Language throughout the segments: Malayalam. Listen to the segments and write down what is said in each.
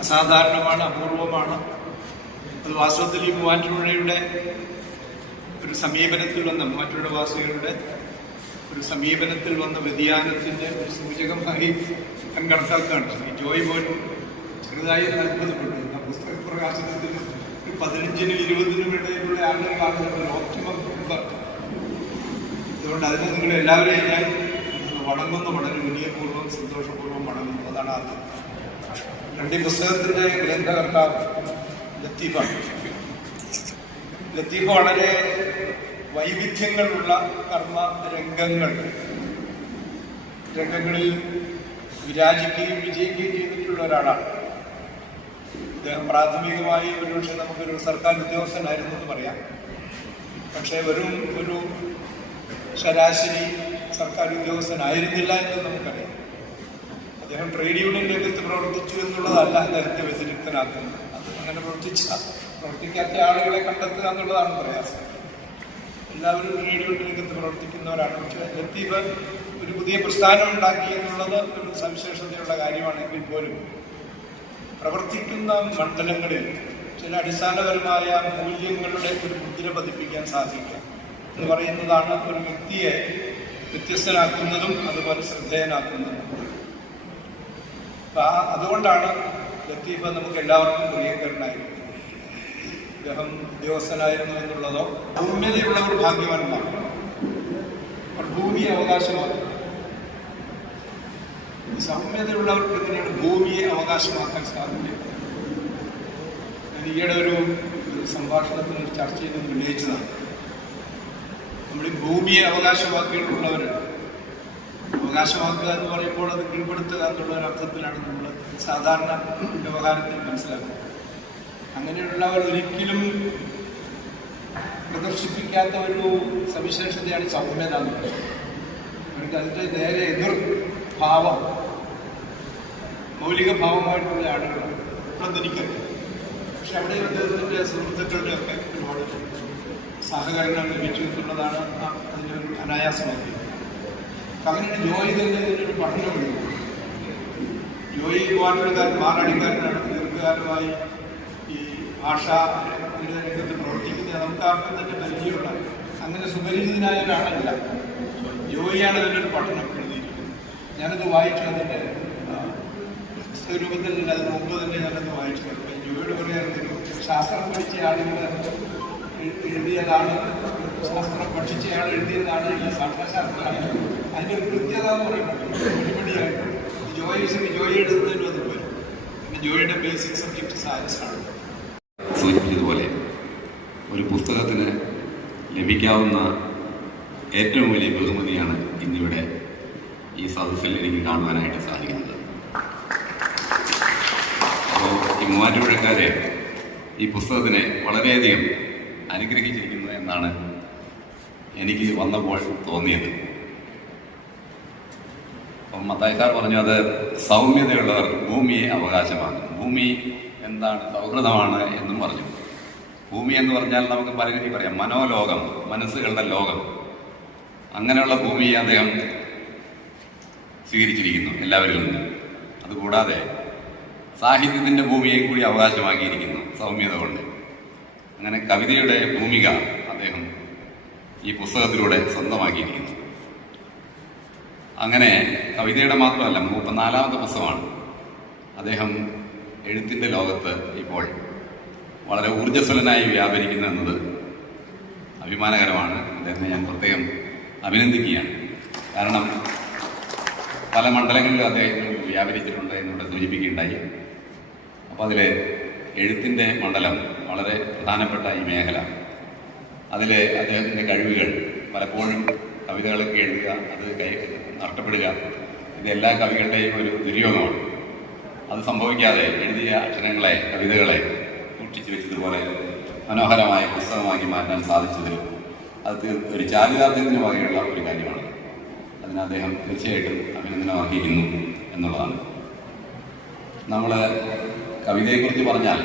അസാധാരണമാണ്, അപൂർവമാണ്. അത് വാസ്തവത്തിൽ ഈ മൂവാറ്റുപുഴയുടെ ഒരു സമീപനത്തിൽ വന്ന മൂവാറ്റുപുഴ വാസികളുടെ ഒരു സമീപനത്തിൽ വന്ന വ്യതിയാനത്തിൻ്റെ ഒരു സൂചകമായി ഞാൻ കണക്കാക്കുകയാണ്. ഈ ജോയ് പോലും ചെറുതായി അത്ഭുതപ്പെട്ടു. പുസ്തക പ്രകാശനത്തിൽ 15-നും 20-നും ഇടയിലുള്ള ആളുകളാണ് ഒരു ഓപ്റ്റിമം നമ്പർ. അതുകൊണ്ട് അതിനെ നിങ്ങൾ എല്ലാവരെയും ഞാൻ വണങ്ങുന്നു, വളരെ വിനയപൂർവ്വം സന്തോഷപൂർവ്വം വണങ്ങുന്നു. അതാണ് ആദ്യം. ഈ പുസ്തകത്തിൻ്റെ ഗ്രന്ഥകർത്താവ് ലത്തീഫ വളരെ വൈവിധ്യങ്ങളുള്ള കർമ്മ രംഗങ്ങളിൽ വിരാജിക്കുകയും വിജയിക്കുകയും ചെയ്തിട്ടുള്ള ഒരാളാണ്. അദ്ദേഹം പ്രാഥമികമായി ഒരുപക്ഷെ നമുക്കൊരു സർക്കാർ ഉദ്യോഗസ്ഥനായിരുന്നു എന്ന് പറയാം. പക്ഷേ വെറും ഒരു ശരാശരി സർക്കാർ ഉദ്യോഗസ്ഥനായിരുന്നില്ല എന്ന് നമുക്കറിയാം. അദ്ദേഹം ട്രേഡ് യൂണിയൻ രംഗത്ത് പ്രവർത്തിച്ചു എന്നുള്ളതല്ല അദ്ദേഹത്തെ വ്യതിരിക്തനാക്കുന്നത്. അത് അങ്ങനെ പ്രവർത്തിക്കാത്ത ആളുകളെ കണ്ടെത്തുക എന്നുള്ളതാണ് പ്രയാസം. എല്ലാവരും ട്രേഡ് യൂണിയൻ രംഗത്ത് പ്രവർത്തിക്കുന്നവരാണ്. പക്ഷേ ലത്തീഫ് ഒരു പുതിയ പ്രസ്ഥാനം ഉണ്ടാക്കി എന്നുള്ളത് ഒരു സവിശേഷതയുള്ള കാര്യമാണെങ്കിൽ പോലും പ്രവർത്തിക്കുന്ന മണ്ഡലങ്ങളിൽ ചില അടിസ്ഥാനപരമായ മൂല്യങ്ങളുടെ ഒരു മുദ്ര പതിപ്പിക്കാൻ സാധിക്കുക എന്ന് പറയുന്നതാണ് ഒരു വ്യക്തിയെ വ്യത്യസ്തനാക്കുന്നതും അതുപോലെ ശ്രദ്ധേയനാക്കുന്നതും. അതുകൊണ്ടാണ് ലത്തീഫ് നമുക്ക് എല്ലാവർക്കും പ്രിയങ്കരനായിരുന്നു. അദ്ദേഹം ഉദ്യോഗസ്ഥനായിരുന്നു എന്നുള്ളതോ ഭൂമ്യതയുള്ളവർ ഭാഗ്യവാന്മാർ. അവർ ഭൂമിയെ അവകാശമാക്കും. സൗമ്യതയുള്ളവർക്ക് എങ്ങനെയാണ് ഭൂമിയെ അവകാശമാക്കാൻ സാധിക്കുക? ഞാൻ ഈയിടെ ഒരു സംഭാഷണത്തിൽ ചർച്ചയിൽ നിന്ന് ഉന്നയിച്ചതാണ്. നമ്മൾ ഈ ഭൂമിയെ അവകാശമാക്കിയിട്ടുള്ളവരുണ്ട്. അവകാശമാക്കുക എന്ന് പറയുമ്പോൾ അത് കീഴ്പ്പെടുത്തുക എന്നുള്ള ഒരർത്ഥത്തിലാണ് നമ്മൾ സാധാരണ വ്യവഹാരത്തിൽ മനസ്സിലാക്കുന്നത്. അങ്ങനെയുള്ളവർ ഒരിക്കലും പ്രദർശിപ്പിക്കാത്ത ഒരു സവിശേഷതയാണ് സൗമ്യത എന്നുള്ളത്. അവർക്ക് അതിൻ്റെ നേരെ എതിർ ഭാവം, മൗലിക ഭാവമായിട്ടുള്ള ആളുകളാണ് അതെനിക്കറിയാം. പക്ഷെ അവിടെ അദ്ദേഹത്തിൻ്റെ സുഹൃത്തുക്കളുടെ ഒക്കെ ഒരുപാട് സഹകരണം ലഭിച്ചു എന്നുള്ളതാണ് അതിനൊരു അനായാസമാക്കി. അങ്ങനെയാണ് ജോയി തന്നെ ഇതിനൊരു പഠനമുണ്ട്. ജോയി മൂവാറ്റുപുഴക്കാരൻ മാറാടിക്കാരനാണ്. ദീർഘകാലമായി ഈ ഭാഷാ രംഗത്ത് പ്രവർത്തിക്കുന്നത് നമുക്ക് ആർക്കും തന്നെ പരിചയമുള്ള അങ്ങനെ സുപരിചിതനായ ഒരാളല്ല. ജോയിയാണ് അതിനൊരു പഠനം എഴുതിയിരിക്കുന്നത്. ഞാനത് വായിച്ചു. അതിൻ്റെ പുസ്തകരൂപത്തിലല്ല, അതിന് മുമ്പ് തന്നെ ഞാനത് വായിച്ചു. ജോയിയോട് പറയാറുള്ളൊരു ശാസ്ത്രം പഠിച്ച ആളുകൾ എഴുതിയതാണ്, ശാസ്ത്രം പഠിച്ചയാൾ എഴുതിയതാണ് ഈ ഭാഷാശാസ്ത്രമാണ്. അതിൻ്റെ ഒരു കൃത്യത എന്ന് പറയുന്നത് ഒരുപടിയായിട്ട് ജോയി എഴുതുന്നതിനും അത് വരും. പിന്നെ ജോയിയുടെ ബേസിക് സബ്ജക്റ്റ് സയൻസ് ആണ്. സൂചിപ്പിച്ചതുപോലെ ഒരു പുസ്തകത്തിന് ലഭിക്കാവുന്ന ഏറ്റവും വലിയ ബഹുമതിയാണ് ഇന്നിവിടെ ഈ സദസ്സിൽ എനിക്ക് കാണുവാനായിട്ട് സാധിക്കുന്നത്. അപ്പോൾ ഈ മൂവാറ്റുപുഴക്കാരെ ഈ പുസ്തകത്തിനെ വളരെയധികം അനുഗ്രഹിച്ചിരിക്കുന്നു എന്നാണ് എനിക്ക് വന്നപ്പോൾ തോന്നിയത്. അപ്പം മത്തായി സാർ പറഞ്ഞു അത് സൗമ്യതയുള്ളവർ ഭൂമിയെ അവകാശമാണ്. ഭൂമി എന്താണ്? സൗഹൃദമാണ് എന്നും പറഞ്ഞു. ഭൂമി എന്ന് പറഞ്ഞാൽ നമുക്ക് പലരും പറയാം മനോലോകം, മനസ്സുകളുടെ ലോകം. അങ്ങനെയുള്ള ഭൂമിയെ അദ്ദേഹം സ്വീകരിച്ചിരിക്കുന്നു എല്ലാവരിൽ നിന്നും. അതുകൂടാതെ സാഹിത്യത്തിൻ്റെ ഭൂമിയെ കൂടി അവകാശമാക്കിയിരിക്കുന്നു സൗമ്യത കൊണ്ട്. അങ്ങനെ കവിതയുടെ ഭൂമിക അദ്ദേഹം ഈ പുസ്തകത്തിലൂടെ സ്വന്തമാക്കിയിരിക്കുന്നു. അങ്ങനെ കവിതയുടെ മാത്രമല്ല, 34ാമത്തെ പുസ്തകമാണ്. അദ്ദേഹം എഴുത്തിൻ്റെ ലോകത്ത് ഇപ്പോൾ വളരെ ഊർജ്ജസ്വലനായി വ്യാപരിക്കുന്നു എന്നത് അഭിമാനകരമാണ്. അദ്ദേഹത്തെ ഞാൻ പ്രത്യേകം അഭിനന്ദിക്കുകയാണ്. കാരണം പല മണ്ഡലങ്ങളിലും അദ്ദേഹം വ്യാപരിച്ചിട്ടുണ്ട് എന്നിവിടെ സൂചിപ്പിക്കുകയുണ്ടായി. അപ്പോൾ അതിൽ എഴുത്തിൻ്റെ മണ്ഡലം വളരെ പ്രധാനപ്പെട്ട ഈ മേഖല, അതിൽ അദ്ദേഹത്തിൻ്റെ കഴിവുകൾ പലപ്പോഴും കവിതകളൊക്കെ എഴുതുക, അത് നഷ്ടപ്പെടുക, ഇത് എല്ലാ കവികളുടെയും ഒരു ദുര്യോഗമാണ്. അത് സംഭവിക്കാതെ എഴുതിയ അക്ഷരങ്ങളെ, കവിതകളെ സൂക്ഷിച്ചു വെച്ചതുപോലെ മനോഹരമായ പുസ്തകമാക്കി മാറ്റാൻ സാധിച്ചതിൽ അത് ഒരു ചാരിതാർത്ഥ്യത്തിന് വകയുള്ള ഒരു കാര്യമാണ്. അതിന് അദ്ദേഹം തീർച്ചയായിട്ടും അഭിനന്ദനം അർഹിക്കുന്നു എന്നുള്ളതാണ്. നമ്മൾ കവിതയെക്കുറിച്ച് പറഞ്ഞാൽ,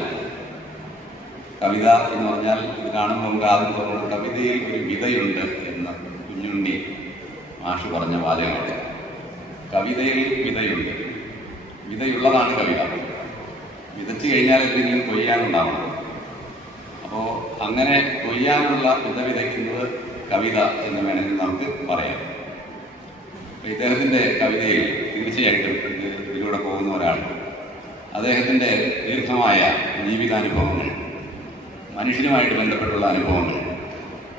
കവിത എന്ന് പറഞ്ഞാൽ ഇത് കാണുമ്പോൾ നമുക്ക് ആദ്യം തോന്നുന്നത് കവിതയിൽ ഒരു വിതയുണ്ട് എന്ന് കുഞ്ഞുണ്ണി മാഷ് പറഞ്ഞ വാചകമാണ്. കവിതയിൽ വിതയുണ്ട്, വിതയുള്ളതാണ് കവിത. വിത വിതച്ചു കഴിഞ്ഞാൽ എന്തെങ്കിലും കൊയ്യാനുണ്ടാവണം. അപ്പോൾ അങ്ങനെ കൊയ്യാനുള്ള വിതയ്ക്കുന്നത് കവിത എന്ന് വേണമെങ്കിൽ നമുക്ക് പറയാം. ഇദ്ദേഹത്തിൻ്റെ കവിതയിൽ തീർച്ചയായിട്ടും ഇതിലൂടെ പോകുന്ന ഒരാൾ അദ്ദേഹത്തിൻ്റെ ദീർഘമായ ജീവിതാനുഭവങ്ങൾ, മനുഷ്യനുമായിട്ട് ബന്ധപ്പെട്ടുള്ള അനുഭവങ്ങൾ,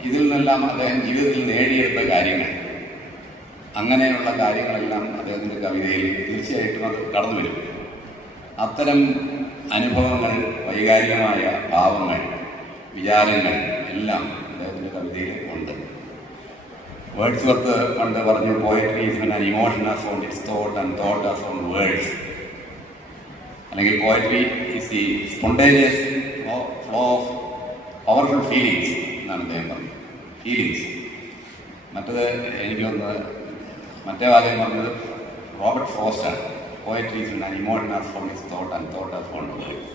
ഇതിൽ നിന്നെല്ലാം അദ്ദേഹം ജീവിതത്തിൽ നേടിയെടുത്ത കാര്യങ്ങൾ, അങ്ങനെയുള്ള കാര്യങ്ങളെല്ലാം അദ്ദേഹത്തിൻ്റെ കവിതയിൽ തീർച്ചയായിട്ടും അത് കടന്നു വരും. അത്തരം അനുഭവങ്ങൾ, വൈകാരികമായ ഭാവങ്ങൾ, വിചാരങ്ങൾ എല്ലാം അദ്ദേഹത്തിൻ്റെ കവിതയിൽ ഉണ്ട്. വേർഡ്സ്വർത്ത് പണ്ട് പറഞ്ഞു, poetry is when an emotion has found its thought and thought has found words. അല്ലെങ്കിൽ poetry is the spontaneous flow of powerful feelings എന്നാണ് അദ്ദേഹം പറഞ്ഞത്. ഫീലിങ്സ്. മറ്റത് എനിക്ക് തോന്നുന്നത് മറ്റേ വാചകം പറഞ്ഞത് റോബർട്ട് ഫ്രോസ്റ്റാണ്. Poetry is when an emotion has found its thought and thought has found words.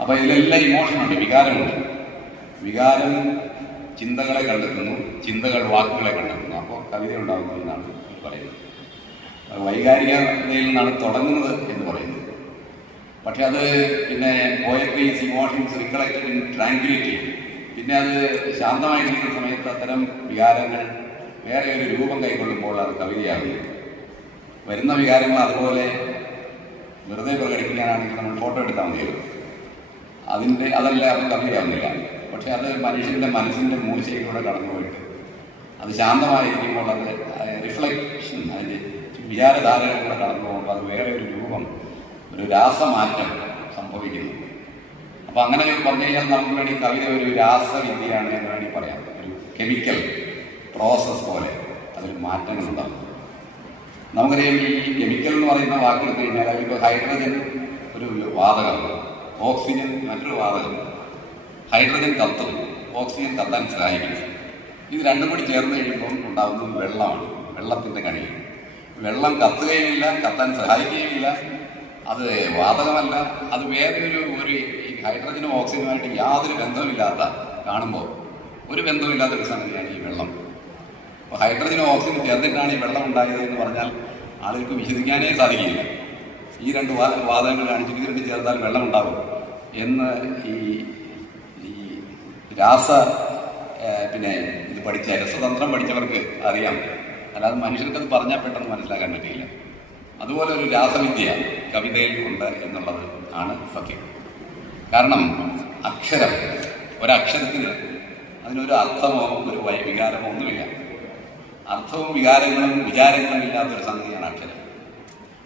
അപ്പോൾ ഇതിലെല്ലാം ഇമോഷനുണ്ട്, വികാരമുണ്ട്. വികാരം ചിന്തകളെ കണ്ടെത്തുന്നു, ചിന്തകൾ വാക്കുകളെ കണ്ടെത്തുന്നു. അപ്പോൾ കവിത ഉണ്ടാകുന്നു എന്നാണ് പറയുന്നത്. വൈകാരികതയിൽ നിന്നാണ് തുടങ്ങുന്നത് എന്ന് പറയുന്നത്. പക്ഷെ അത് പിന്നെ poetries emotions recollected in tranquillity. പിന്നെ അത് ശാന്തമായിരിക്കുന്ന സമയത്ത് അത്തരം വികാരങ്ങൾ വേറെ ഒരു രൂപം കൈക്കൊള്ളുമ്പോൾ അത് കവിതയാകുന്നു. വരുന്ന വികാരങ്ങൾ അതുപോലെ വെറുതെ പ്രകടിപ്പിക്കാനാണെങ്കിൽ നമ്മൾ ഫോട്ടോ എടുത്താൽ മതിയല്ലോ. അതല്ല അത് കവിതയാവുന്നില്ല. പക്ഷെ അത് മനുഷ്യൻ്റെ മനസ്സിൻ്റെ മൂശയിലൂടെ കടന്നുപോയിട്ട് അത് ശാന്തമായിരിക്കുമ്പോൾ അത് റിഫ്ലക്ഷൻ, അതിൻ്റെ വിചാരധാരകളിലൂടെ കടന്നു പോകുമ്പോൾ അത് വേറെ ഒരു രൂപം, ഒരു രാസമാറ്റം സംഭവിക്കുന്നു. അപ്പോൾ അങ്ങനെ പറഞ്ഞു കഴിഞ്ഞാൽ നമുക്ക് വേണ്ടി കവിത ഒരു രാസവിദ്യയാണ് എന്ന് വേണ്ടി പറയാം. ഒരു കെമിക്കൽ പ്രോസസ് പോലെ അതിൽ മാറ്റങ്ങളുണ്ടാകും. നമുക്കറിയാം, ഈ കെമിക്കൽ എന്ന് പറയുന്ന വാക്കെടുത്ത് കഴിഞ്ഞാൽ അതിപ്പോൾ ഹൈഡ്രജൻ ഒരു വാതകം, ഓക്സിജൻ മറ്റൊരു വാതകം. ഹൈഡ്രജൻ കത്തും, ഓക്സിജൻ കത്താൻ സഹായിക്കും. ഇത് രണ്ടും കൂടി ചേർന്ന് കഴിയുമ്പോൾ ഉണ്ടാകുന്നത് വെള്ളമാണ്, വെള്ളത്തിൻ്റെ കണിയിൽ. വെള്ളം കത്തുകയുമില്ല, കത്താൻ സഹായിക്കുകയുമില്ല, അത് വാതകമല്ല, അത് വേറെ ഒരു ഈ ഹൈഡ്രജനും ഓക്സിജനുമായിട്ട് യാതൊരു ബന്ധമില്ലാത്ത, കാണുമ്പോൾ ഒരു ബന്ധമില്ലാത്തൊരു സംഗതിയാണ് ഈ വെള്ളം. അപ്പോൾ ഹൈഡ്രജനും ഓക്സിജനും ചേർന്നിട്ടാണ് ഈ വെള്ളം ഉണ്ടായത് എന്ന് പറഞ്ഞാൽ ആളുകൾക്ക് വിശ്വസിക്കാനേ സാധിക്കില്ല. ഈ രണ്ട് വാതകങ്ങൾ കാണിച്ചിട്ട് ഇത് രണ്ട് ചേർത്താൽ വെള്ളം ഉണ്ടാകും എന്ന് ഈ പിന്നെ ഇത് പഠിച്ച രസതന്ത്രം പഠിച്ചവർക്ക് അറിയാം. അല്ലാതെ മനുഷ്യർക്കത് പറഞ്ഞാൽ പെട്ടെന്ന് മനസ്സിലാക്കാൻ പറ്റില്ല. അതുപോലെ ഒരു രാസവിദ്യ കവിതയിൽ ഉണ്ട് എന്നുള്ളത് ആണ് സത്യം. കാരണം അക്ഷരം, ഒരക്ഷരത്തിന് അതിനൊരു അർത്ഥമോ ഒരു വികാരമോ ഒന്നുമില്ല. അർത്ഥവും വികാരങ്ങളും വിചാരങ്ങളും ഇല്ലാത്തൊരു സംഗതിയാണ് അക്ഷരം.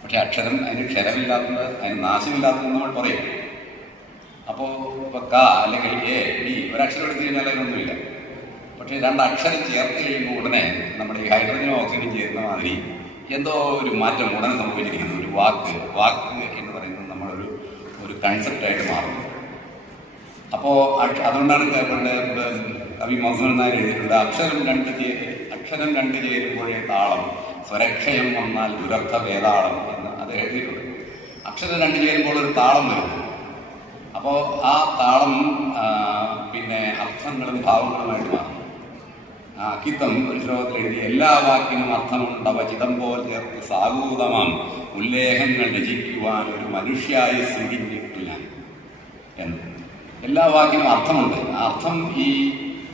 പക്ഷെ അക്ഷരം അതിന് ക്ഷരമില്ലാത്തത്, അതിന് നാശമില്ലാത്തതെന്ന് നമ്മൾ പറയും. അപ്പോൾ ഇപ്പോൾ ക അല്ലെങ്കിൽ എ ബി ഒരക്ഷരം എടുത്തു കഴിഞ്ഞാൽ അതിനൊന്നുമില്ല. പക്ഷേ രണ്ടക്ഷരം ചേർത്ത് കഴിയുമ്പോൾ ഉടനെ നമ്മുടെ ഈ ഹൈഡ്രജനും ഓക്സിജനും ചേരുന്ന മാതിരി എന്തോ ഒരു മാറ്റം ഉടനെ സംഭവിച്ചിരിക്കുന്നു. ഒരു വാക്ക് എന്ന് പറയുന്നത് നമ്മളൊരു കൺസെപ്റ്റായിട്ട് മാറുന്നു. അപ്പോൾ അതുകൊണ്ടാണ് കവി മധുസൂദനൻ നായർ എഴുതിയിട്ടുണ്ട്, അക്ഷരം രണ്ട് ചേരുമ്പോഴേ താളം, സ്വരക്ഷയം വന്നാൽ ദുരർത്ഥ വേതാളം എന്ന് അത് എഴുതിയിട്ടുണ്ട്. അക്ഷരം രണ്ട് ചേരുമ്പോൾ ഒരു താളം വരുന്നു. അപ്പോൾ ആ താളം പിന്നെ അർത്ഥങ്ങളും ഭാവങ്ങളുമായിട്ട് മാറും. അക്കിത്തം ഒരു ശ്ലോകത്തിൽ എഴുതി, എല്ലാ വാക്കിനും അർത്ഥമുണ്ടവ ചിതം പോൽ ചേർത്ത് സാഗൂതമാം ഉല്ലേഖങ്ങൾ രചിക്കുവാൻ ഒരു മനുഷ്യായി സ്വീകരിക്കില്ല എന്ന്. എല്ലാ വാക്കിനും അർത്ഥമുണ്ട്. ആ അർത്ഥം ഈ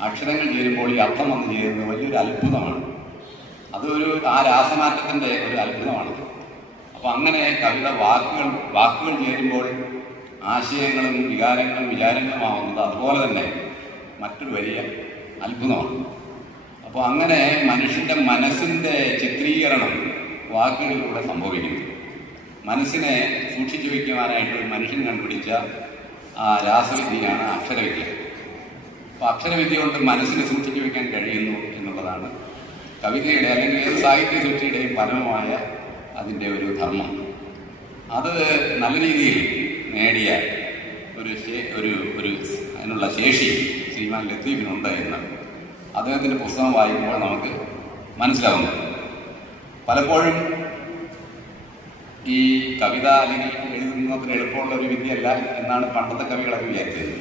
അക്ഷരങ്ങൾ ചേരുമ്പോൾ ഈ അർത്ഥം വന്ന് ചേരുന്നത് വലിയൊരു അത്ഭുതമാണ്. അതൊരു ആ രാസമാറ്റത്തിൻ്റെ ഒരു അത്ഭുതമാണത്. അപ്പോൾ അങ്ങനെ കവിത വാക്കുകൾ ചേരുമ്പോൾ ആശയങ്ങളും വികാരങ്ങളും വിചാരങ്ങളുമാവുന്നത് അതുപോലെ തന്നെ മറ്റൊരു വലിയ അത്ഭുതമാണ്. അപ്പോൾ അങ്ങനെ മനുഷ്യൻ്റെ മനസ്സിൻ്റെ ചിത്രീകരണം വാക്കുകളിലൂടെ സംഭവിക്കുന്നു. മനസ്സിനെ സൂക്ഷിച്ചു വയ്ക്കുവാനായിട്ട് ഒരു മനുഷ്യൻ കണ്ടുപിടിച്ച ആ രാസവിദ്യയാണ് അക്ഷരവിദ്യ. അപ്പോൾ അക്ഷരവിദ്യ കൊണ്ട് മനസ്സിനെ സൂക്ഷിച്ചു വയ്ക്കാൻ കഴിയുന്നു എന്നുള്ളതാണ് കവിതയുടെ അല്ലെങ്കിൽ ഏത് സാഹിത്യ സൃഷ്ടിയുടെയും പരമമായ അതിൻ്റെ ഒരു ധർമ്മം. അത് നല്ല രീതിയിൽ നേടിയ ഒരു അതിനുള്ള ശേഷി ശ്രീമാൻ ലത്തീഫിനുണ്ട് എന്ന് അദ്ദേഹത്തിൻ്റെ പുസ്തകം വായിക്കുമ്പോൾ നമുക്ക് മനസ്സിലാവുന്നു. പലപ്പോഴും ഈ കവിത അല്ലെങ്കിൽ എഴുതുന്നതിന് എളുപ്പമുള്ള ഒരു വിദ്യയല്ല എന്നാണ് പണ്ടത്തെ കവികളൊക്കെ വിചാരിച്ചത്.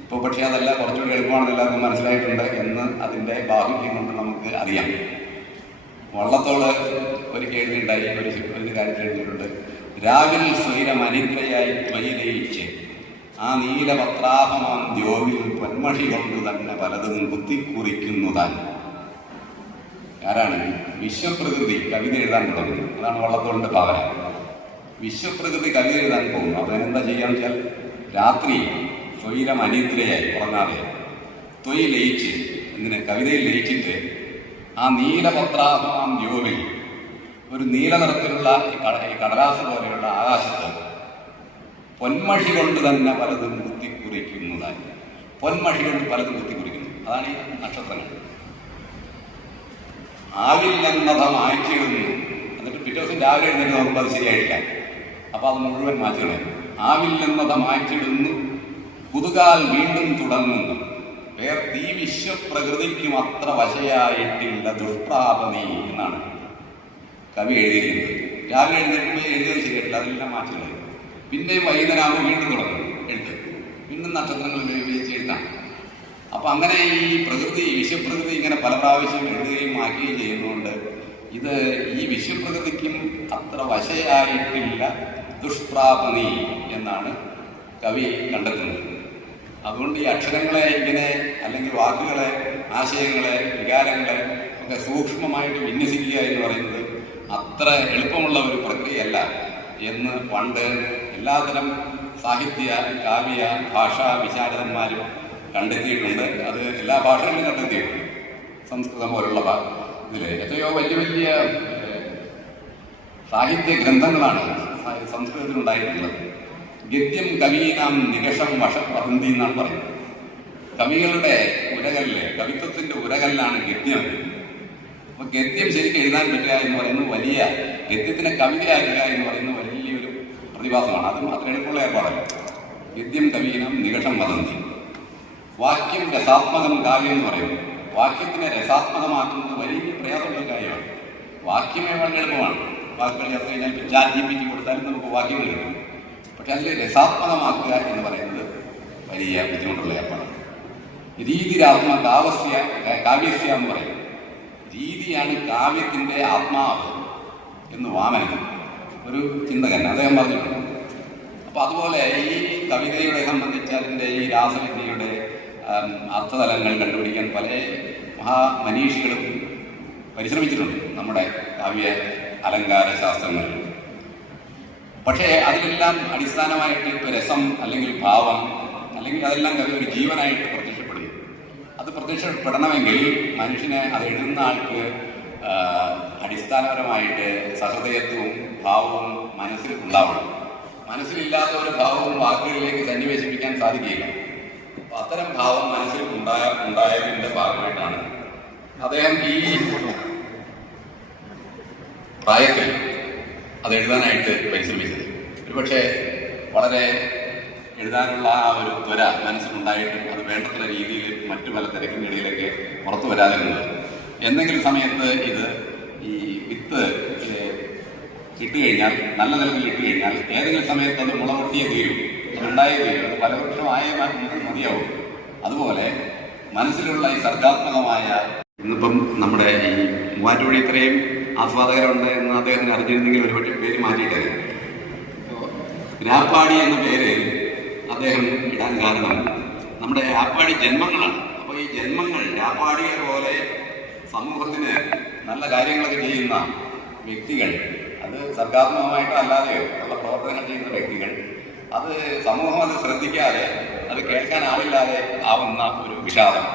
ഇപ്പോൾ പക്ഷേ അതല്ല, കുറച്ചുകൂടി എളുപ്പമാണെന്ന് എല്ലാവർക്കും മനസ്സിലായിട്ടുണ്ട് എന്ന് അതിൻ്റെ ബാഹുല്യം കൊണ്ട് നമുക്ക് അറിയാം. വള്ളത്തോള് ഒരിക്കൽ എഴുതിയുണ്ടായി, ഒരു കാര്യത്തിൽ എഴുതിയിട്ടുണ്ട്, രാവിൽ സ്വൈരം അനിദ്രയായി ത്വയിലയിച്ച് ആ നീലപത്രാഭമാം ദ്യോവിൽ പൊന്മഷി കൊണ്ട് തന്നെ പലതും കുത്തിക്കുറിക്കുന്നു താൻ. ആരാണ്? വിശ്വപ്രകൃതി കവിത എഴുതാൻ തുടങ്ങുന്നു. അതാണ് വള്ളത്തോളിന്റെ ഭാവന. വിശ്വപ്രകൃതി കവിത എഴുതാൻ പോകുന്നു. അപ്പൊ അതിനെന്താ ചെയ്യാന്ന് വെച്ചാൽ, രാത്രി സ്വൈരം അനിദ്രയായി ഉറങ്ങാതെ ത്വയി ലയിച്ച്, ഇങ്ങനെ കവിതയിൽ ലയിച്ചിട്ട് ആ നീലപത്രാഭമാം ദ്യോവിൽ, ഒരു നീല നിറത്തിലുള്ള ഈ കടലാസ് പോലെയുള്ള ആകാശത്ത് പൊന്മഷി കൊണ്ട് തന്നെ പലതും കുത്തിക്കുറിക്കുന്നതായി. പൊന്മഷി കൊണ്ട് പലതും കുത്തിക്കുറിക്കുന്നു. അതാണ് ഈ നക്ഷത്രങ്ങൾ. ആവില്ലെന്നത മാറ്റിയിടുന്നു. എന്നിട്ട് പിറ്റേ ദിവസം രാവിലെ എഴുന്നേറ്റ് നോക്കുമ്പോൾ അത് ശരിയായിട്ടില്ല. അപ്പൊ അത് മുഴുവൻ മാറ്റിയിടും. ആവില്ലെന്നത മാറ്റിയിടുന്നു, പുതുകാൽ വീണ്ടും തുടങ്ങുന്നു. പേർ തീ വിശ്വപ്രകൃതിക്കും അത്ര വശയായിട്ടില്ല ദുഷ്പ്രാപനീ എന്നാണ് കവി എഴുതിയിരിക്കുന്നത്. രാവിലെ എഴുന്നേൽക്കുമ്പോൾ എഴുതിയത് ശരിയായിട്ടില്ല, അതെല്ലാം മാറ്റിയിടും. പിന്നെയും വൈകുന്നേരമാകുമ്പോൾ വീണ്ടും തുടങ്ങും എഴുത്ത്. വീണ്ടും നക്ഷത്രങ്ങൾ ഉപയോഗിച്ച് എഴുതാം. അപ്പൊ അങ്ങനെ ഈ പ്രകൃതി, വിശ്വപ്രകൃതി ഇങ്ങനെ പല പ്രാവശ്യം എഴുതുകയും മാറ്റുകയും ചെയ്യുന്നതുകൊണ്ട് ഇത് ഈ വിശ്വപ്രകൃതിക്കും അത്ര വശയായിട്ടില്ല ദുഷ്പ്രാപനീ എന്നാണ് കവി കണ്ടെത്തുന്നത്. അതുകൊണ്ട് ഈ അക്ഷരങ്ങളെ ഇങ്ങനെ, അല്ലെങ്കിൽ വാക്കുകളെ, ആശയങ്ങളെ, വികാരങ്ങളെ ഒക്കെ സൂക്ഷ്മമായിട്ട് വിന്യസിക്കുക എന്ന് പറയുന്നത് അത്ര എളുപ്പമുള്ള ഒരു പ്രക്രിയയല്ല എന്ന് പണ്ട് എല്ലാത്തരം സാഹിത്യ, കാവ്യ, ഭാഷാ വിശാരദന്മാരും കണ്ടെത്തിയിട്ടുണ്ട്. അത് എല്ലാ ഭാഷകളിലും കണ്ടെത്തിയിട്ടുണ്ട്. സംസ്കൃതം പോലുള്ള ഇതിൽ എത്രയോ വലിയ വലിയ സാഹിത്യ ഗ്രന്ഥങ്ങളാണ് സംസ്കൃതത്തിലുണ്ടായിട്ടുള്ളത്. ഗദ്യം കവീനാം നികഷം വഹന്തി എന്നാണ് പറയുന്നത്. കവികളുടെ ഉരകല്ല്, കവിത്വത്തിന്റെ ഉരകല്ലാണ് ഗദ്യം. അപ്പൊ ഗദ്യം ശരിക്കും എഴുതാൻ പറ്റുക എന്ന് പറയുന്നത് വലിയ, ഗദ്യത്തിനെ കവിതയാക്കുക എന്ന് പറയുന്നത് വലിയൊരു പ്രതിഭാസമാണ്. അതും അത്ര എളുപ്പമുള്ള ഏർപ്പാടല്ല. ഗദ്യം കവീനം നികഷം വദന്തി. വാക്യം രസാത്മകം കാവ്യം എന്ന് പറയുന്നു. വാക്യത്തിനെ രസാത്മകമാക്കുന്നത് വലിയ പ്രയാസമുള്ള കാര്യമാണ്. വാക്യമേ വളരെ എളുപ്പമാണ്. വാക്കുകൾ ചേർത്ത് കഴിഞ്ഞാൽ ChatGPT കൊടുത്താലും നമുക്ക് വാക്യങ്ങൾ കിട്ടും. പക്ഷെ അതിൽ രസാത്മകമാക്കുക എന്ന് പറയുന്നത് വലിയ ബുദ്ധിമുട്ടുള്ള ഏർപ്പാടാണ്. കാവ്യസ്യ എന്ന് പറയും. രീതിയാണ് കാവ്യത്തിന്റെ ആത്മാവ് എന്ന് വാമനൻ, ഒരു ചിന്തകൻ, അദ്ദേഹം പറഞ്ഞിട്ടുണ്ട്. അപ്പൊ അതുപോലെ ഈ കവിതയുടെ സംബന്ധിച്ച് അതിൻ്റെ ഈ രാസവിദ്യയുടെ അർത്ഥതലങ്ങൾ കണ്ടുപിടിക്കാൻ പല മഹാമനീഷികളും പരിശ്രമിച്ചിട്ടുണ്ട് നമ്മുടെ കാവ്യ അലങ്കാര ശാസ്ത്രങ്ങളിൽ. പക്ഷേ അതിലെല്ലാം അടിസ്ഥാനമായിട്ട് ഇപ്പോൾ രസം അല്ലെങ്കിൽ ഭാവം അല്ലെങ്കിൽ അതെല്ലാം കവി ഒരു ജീവനായിട്ട് പ്രത്യക്ഷപ്പെടുന്നു. അത് പ്രത്യക്ഷപ്പെടണമെങ്കിൽ മനുഷ്യനെ അത് എഴുതുന്ന ആൾക്ക് അടിസ്ഥാനപരമായിട്ട് സഹൃദയത്വവും ഭാവവും മനസ്സിൽ ഉണ്ടാവണം. മനസ്സിലില്ലാത്ത ഒരു ഭാവവും വാക്കുകളിലേക്ക് സന്നിവേശിപ്പിക്കാൻ സാധിക്കില്ല. അപ്പൊ അത്തരം ഭാവം മനസ്സിൽ ഉണ്ടായതിന്റെ ഭാഗമായിട്ടാണ് അദ്ദേഹം ഈ പ്രായത്തിൽ അത് എഴുതാനായിട്ട് പരിശ്രമിച്ചത്. ഒരുപക്ഷെ വളരെ എഴുതാനുള്ള ആ ഒരു ത്വര മനസ്സിലുണ്ടായിട്ടും അത് വേണ്ടത്ര രീതിയിൽ മറ്റു പല തിരക്കിനിടയിലേക്ക് പുറത്തു വരാതിരുന്നത്. എന്തെങ്കിലും സമയത്ത് ഇത് ഈ വിത്ത് ഇട്ടുകഴിഞ്ഞാൽ, നല്ല നിലയിൽ ഇട്ടുകഴിഞ്ഞാൽ ഏതെങ്കിലും സമയത്ത് അത് മുളപൊട്ടിയേ തീരും, അതുണ്ടായേ തീരും. അത് പലവർഷമായ മതിയാവും. അതുപോലെ മനസ്സിലുള്ള ഈ സർഗാത്മകമായ, ഇന്നിപ്പം നമ്മുടെ ഈ മൂവാറ്റുപുഴ ഇത്രയും ആസ്വാദകരുണ്ട് എന്ന് അദ്ദേഹത്തിന് അറിഞ്ഞിരുന്നെങ്കിൽ ഒരുപക്ഷെ പേര് മാറ്റിയിട്ടത്. രാപ്പാടി എന്ന പേര് അദ്ദേഹം ഇടാൻ കാരണം നമ്മുടെ രാപ്പാടി ജന്മങ്ങളാണ്. അപ്പോൾ ഈ ജന്മങ്ങൾ രാപ്പാടിയെ പോലെ സമൂഹത്തിന് നല്ല കാര്യങ്ങളൊക്കെ ചെയ്യുന്ന വ്യക്തികൾ, അത് സർഗാത്മകമായിട്ടോ അല്ലാതെയോ ഉള്ള പ്രവർത്തനങ്ങൾ ചെയ്യുന്ന വ്യക്തികൾ, അത് സമൂഹം അത് ശ്രദ്ധിക്കാതെ, അത് കേൾക്കാൻ ആളില്ലാതെ ആവുന്ന ഒരു വിഷാദം,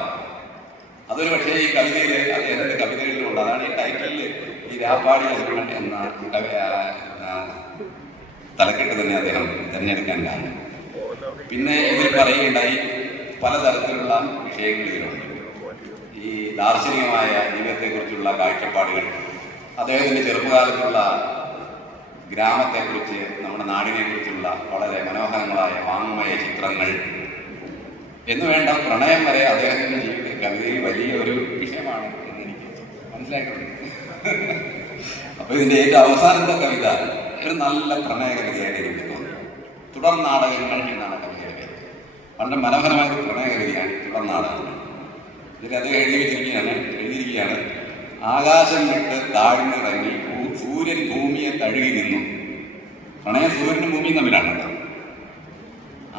അതൊരു പക്ഷേ ഈ കവിതയിൽ, അദ്ദേഹത്തിന്റെ കവിതകളിലുണ്ട്. അതാണ് ഈ ടൈറ്റിലിൽ ഈ രാപ്പാടി എന്ന തലക്കെട്ട് തന്നെ അദ്ദേഹം തിരഞ്ഞെടുക്കാൻ കാരണം. പിന്നെ ഇതിൽ പറയുകയുണ്ടായി പലതരത്തിലുള്ള വിഷയങ്ങൾ ഇതിലുണ്ട്. ഈ ദാർശനികമായ ജീവിതത്തെക്കുറിച്ചുള്ള കാഴ്ചപ്പാടുകൾ, അദ്ദേഹത്തിന്റെ ചെറുപ്പകാലത്തുള്ള ഗ്രാമത്തെക്കുറിച്ച്, നമ്മുടെ നാടിനെക്കുറിച്ചുള്ള വളരെ മനോഹരങ്ങളായ വാങ്മയ ചിത്രങ്ങൾ എന്ന് വേണ്ട പ്രണയം വരെ അദ്ദേഹത്തിന്റെ ജീവിത കവിതയിൽ വലിയ ഒരു വിഷയമാണ് എന്ന് എനിക്ക് മനസ്സിലായിട്ടുണ്ട്. അപ്പൊ ഇതിന്റെ ഏറ്റവും അവസാനത്തെ കവിത ഒരു നല്ല പ്രണയ കവിതയായിട്ട് എനിക്ക് തോന്നി. തുടർ നാടകങ്ങൾ എന്നാണ് കവിതയുടെ പേര്. വളരെ മനോഹരമായ പ്രണയ കവിതയാണ് തുടർ നാടകങ്ങൾ. ഇതിൽ അദ്ദേഹം എഴുതിയിരിക്കുകയാണ് ആകാശം വിട്ട് താഴ്ന്നിറങ്ങി സൂര്യൻ ഭൂമിയെ തഴുകി നിന്നു. പ്രണയം സൂര്യനും ഭൂമിയും തമ്മിലാണ്.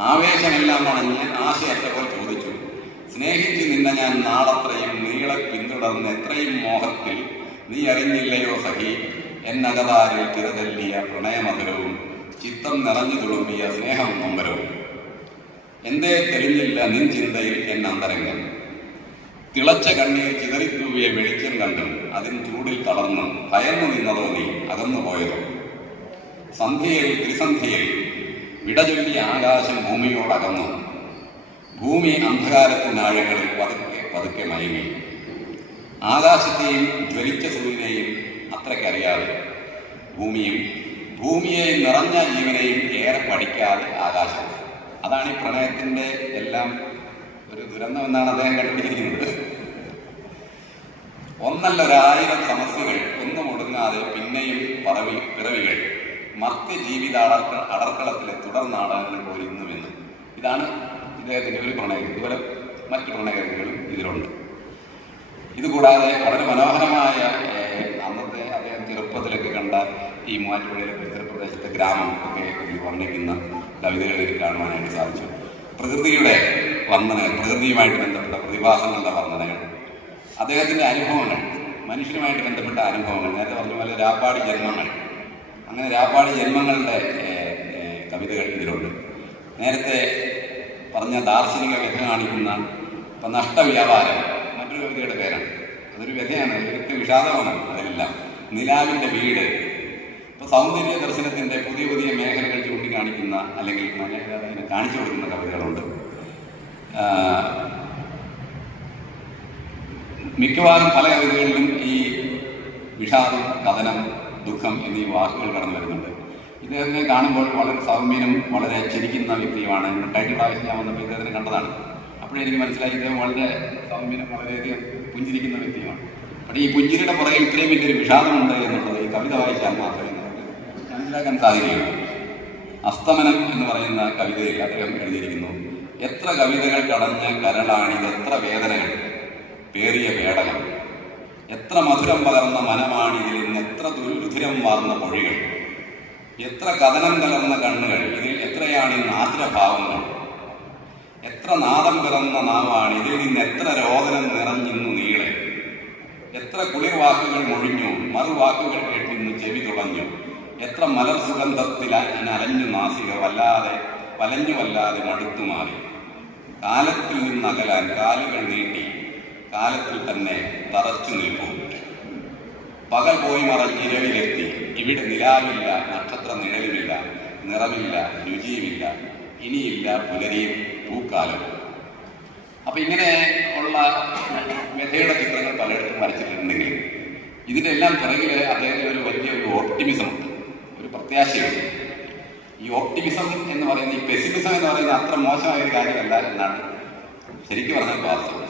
ആവേശമെല്ലാം അണഞ്ഞ് ആശയറ്റപ്പോൾ ചോദിച്ചു, സ്നേഹിച്ച് നിന്നെ ഞാൻ നാളത്രയും നീളെ പിന്തുടർന്ന് എത്രയും മോഹത്തിൽ നീ അറിഞ്ഞില്ലയോ സഖി എന്നകതാരിൽ തിരതല്ലിയ പ്രണയമധുരവും ചിത്തം നിറഞ്ഞു തുളുമ്പിയ സ്നേഹം നൊമ്പരവും. എന്തേ തെളിഞ്ഞില്ല നിൻ ചിന്തയിൽ എന്നന്തരംഗം, തിളച്ച കണ്ണീർ ചിതറിത്തൂവിയ വെളിച്ചം കണ്ടും അതിൻ ചൂടിൽ തളർന്നും ഭയന്നു നിന്നതോ നീ അകന്നു പോയതോ. സന്ധ്യയിൽ ത്രിസന്ധ്യയിൽ വിടചൊല്ലി ആകാശം ഭൂമിയോടകന്നു, ഭൂമി അന്ധകാരത്തിനാഴങ്ങളിൽ പതുക്കെ പതുക്കെ മയങ്ങി. ആകാശത്തെയും ജ്വലിച്ച സൂര്യനെയും അത്രയ്ക്കറിയാതെ ഭൂമിയും ഭൂമിയെ നിറഞ്ഞ ജീവനെയും ഏറെ പഠിക്കാതെ ആകാശം. അതാണ് ഈ പ്രണയത്തിൻ്റെ എല്ലാം ഒരു ദുരന്തം എന്നാണ് അദ്ദേഹം കണ്ടുപിടിച്ചിരിക്കുന്നത്. ഒന്നല്ല 1000 സമസ്യകൾ ഒന്നും ഒടുങ്ങാതെ പിന്നെയും പിറവികൾ മർത്യ ജീവിത അടർക്കളത്തിലെ തുടർ നാടകങ്ങൾ പോരുന്നുവെന്ന്. ഇതാണ് ഇദ്ദേഹത്തിൻ്റെ ഒരു പ്രണയം. ഇതുപോലെ മറ്റു പ്രണയകഥകളും ഇതിലുണ്ട്. ഇതുകൂടാതെ വളരെ മനോഹരമായ അന്നത്തെ അദ്ദേഹം ചെറുപ്പത്തിലൊക്കെ കണ്ട ഈ മൂവാറ്റുപുഴയിലെ പരിസര പ്രദേശത്തെ ഗ്രാമം ഒക്കെ ഇതിൽ വർണ്ണിക്കുന്ന കവിതകളിൽ കാണുവാനായിട്ട് സാധിച്ചു. പ്രകൃതിയുടെ വർണ്ണനകൾ, പ്രകൃതിയുമായിട്ട് ബന്ധപ്പെട്ട പ്രതിഭാസങ്ങളുടെ വർണ്ണനകൾ, അദ്ദേഹത്തിൻ്റെ അനുഭവങ്ങൾ, മനുഷ്യനുമായിട്ട് ബന്ധപ്പെട്ട അനുഭവങ്ങൾ, നേരത്തെ പറഞ്ഞ പോലെ രാപ്പാടി ജന്മങ്ങൾ, അങ്ങനെ രാപ്പാടി ജന്മങ്ങളുടെ കവിതകൾ ഇതിലുണ്ട്. നേരത്തെ പറഞ്ഞ ദാർശനിക വ്യഥ കാണിക്കുന്ന ഇപ്പം നഷ്ടവ്യാപാരം മറ്റൊരു കവിതയുടെ പേരാണ്. അതൊരു വ്യഥയാണ്, ഇതൊക്കെ വിഷാദമാണ്. അതിലെല്ലാം നിലാവിൻ്റെ വീട്, ഇപ്പോൾ സൗന്ദര്യ ദർശനത്തിൻ്റെ പുതിയ പുതിയ മേഖലകൾ ചൂണ്ടിക്കാണിക്കുന്ന അല്ലെങ്കിൽ അതിനെ കാണിച്ചു കൊടുക്കുന്ന കവിതകളുണ്ട്. മിക്കവാറും പല കവിതകളിലും ഈ വിഷാദം, കഥനം, ദുഃഖം എന്നീ വാക്കുകൾ കടന്നു വരുന്നുണ്ട്. ഇദ്ദേഹത്തിനെ കാണുമ്പോൾ വളരെ സൗമ്യനും വളരെ ചിരിക്കുന്ന വ്യക്തിയുമാണ്. കഴിഞ്ഞ പ്രാവശ്യം ഞാൻ വന്നപ്പോൾ ഇദ്ദേഹത്തിനെ കണ്ടതാണ്. അപ്പോഴേ എനിക്ക് മനസ്സിലായി ഇദ്ദേഹം വളരെ സൗമ്യനും വളരെയധികം പുഞ്ചിരിക്കുന്ന വ്യക്തിയുമാണ്. പക്ഷേ ഈ പുഞ്ചിരിയുടെ പുറകിൽ ഇത്രയും വലിയൊരു വിഷാദമുണ്ട് എന്നുള്ളത് ഈ കവിത വായിച്ചാൽ മാത്രമേ നമുക്ക് മനസ്സിലാക്കാൻ സാധിക്കുകയുള്ളൂ. അസ്തമനം എന്ന് പറയുന്ന കവിതയിൽ അദ്ദേഹം എഴുതിയിരിക്കുന്നു, എത്ര കവിതകൾ കടഞ്ഞ കരളാണിത്, എത്ര വേദനകൾ പേറിയ പേടകം, എത്ര മധുരം പകർന്ന മനമാണിതിൽ ഇന്ന്, എത്ര രുധിരം വാർന്ന മൊഴികൾ, എത്ര കഥനം കലർന്ന കണ്ണുകൾ, ഇതിൽ എത്രയാണ് ഇന്ന് ആർദ്രഭാവങ്ങൾ, എത്ര നാദം പിറന്ന നാവാണ്, ഇതിൽ നിന്ന് എത്ര രോദനം നിറഞ്ഞിന്നു നീളെ, എത്ര കുളിർ വാക്കുകൾ മൊഴിഞ്ഞു, മറുവാക്കുകൾ കേട്ടിന്നു ചെവി തുളഞ്ഞു, എത്ര മലർ സുഗന്ധത്തിൽ അലഞ്ഞു നാസിക വല്ലാതെ മടുത്തുമാറി, കാലത്തിൽ നിന്നകലാൻ കാലുകൾ നീട്ടി കാലത്തിൽ തന്നെ തറച്ചു നിൽപ്പൂ, പകൽ പോയി മറഞ്ഞിരവിലെത്തി, ഇവിടെ നിലാവില്ല, നക്ഷത്ര നിഴലുമില്ല, നിറമില്ല, രുചിയുമില്ല, ഇനിയില്ല പുലരിയും പൂക്കാലം. അപ്പൊ ഇങ്ങനെ ഉള്ള വ്യഥയുടെ ചിത്രങ്ങൾ പലയിടത്തും വരച്ചിട്ടുണ്ടെങ്കിലും ഇതിൻ്റെ എല്ലാം പിറകിൽ അദ്ദേഹത്തിന് ഒരു വലിയൊരു ഓപ്റ്റിമിസമുണ്ട്, ഒരു പ്രത്യാശയുണ്ട്. ഈ ഓപ്റ്റിമിസം എന്ന് പറയുന്നത്, ഈ പെസിമിസം എന്ന് പറയുന്നത് അത്ര മോശമായ ഒരു കാര്യമല്ല എന്നാണ് ശരിക്കും പറഞ്ഞാൽ വാസ്തവം.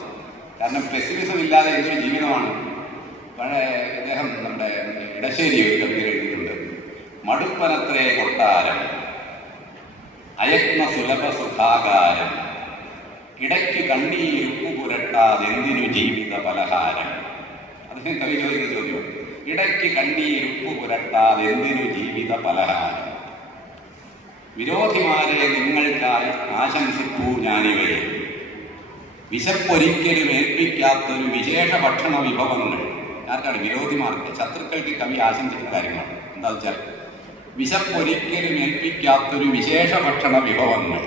കാരണം പെസിമിസം ഇല്ലാതെ എന്തൊരു ജീവിതമാണ്. പഴയ അദ്ദേഹം നമ്മുടെ ഇടശ്ശേരി ഒരു കവിത എഴുതിയിട്ടുണ്ട്, മടുപ്പനത്രേ കൊട്ടാരം, അയത്ന സുലഭ സുഖാകാരം, ഇടയ്ക്ക് കണ്ണീരുപ്പു പുരട്ടാതെന്തിനു ജീവിത പലഹാരം. അദ്ദേഹം കവി ചോദിക്കുന്ന ചോദ്യം, ഇടയ്ക്ക് കണ്ണീരുപ്പു പുരട്ടാതെന്തിനു ജീവിത പലഹാരം, വിരോധിമാരെ നിങ്ങൾക്കായി ആശംസിപ്പൂ ഞാനിവയെ, വിശപ്പൊരിക്കലും ഏൽപ്പിക്കാത്തൊരു വിശേഷ ഭക്ഷണ വിഭവങ്ങൾ. ആർക്കാണ്? വിരോധിമാർക്ക്, ശത്രുക്കൾക്ക് കവി ആശംസിക്കുന്ന കാര്യങ്ങളാണ്. എന്താ വെച്ചാൽ വിശപ്പൊരിക്കലും ഏൽപ്പിക്കാത്തൊരു വിശേഷ ഭക്ഷണ വിഭവങ്ങൾ,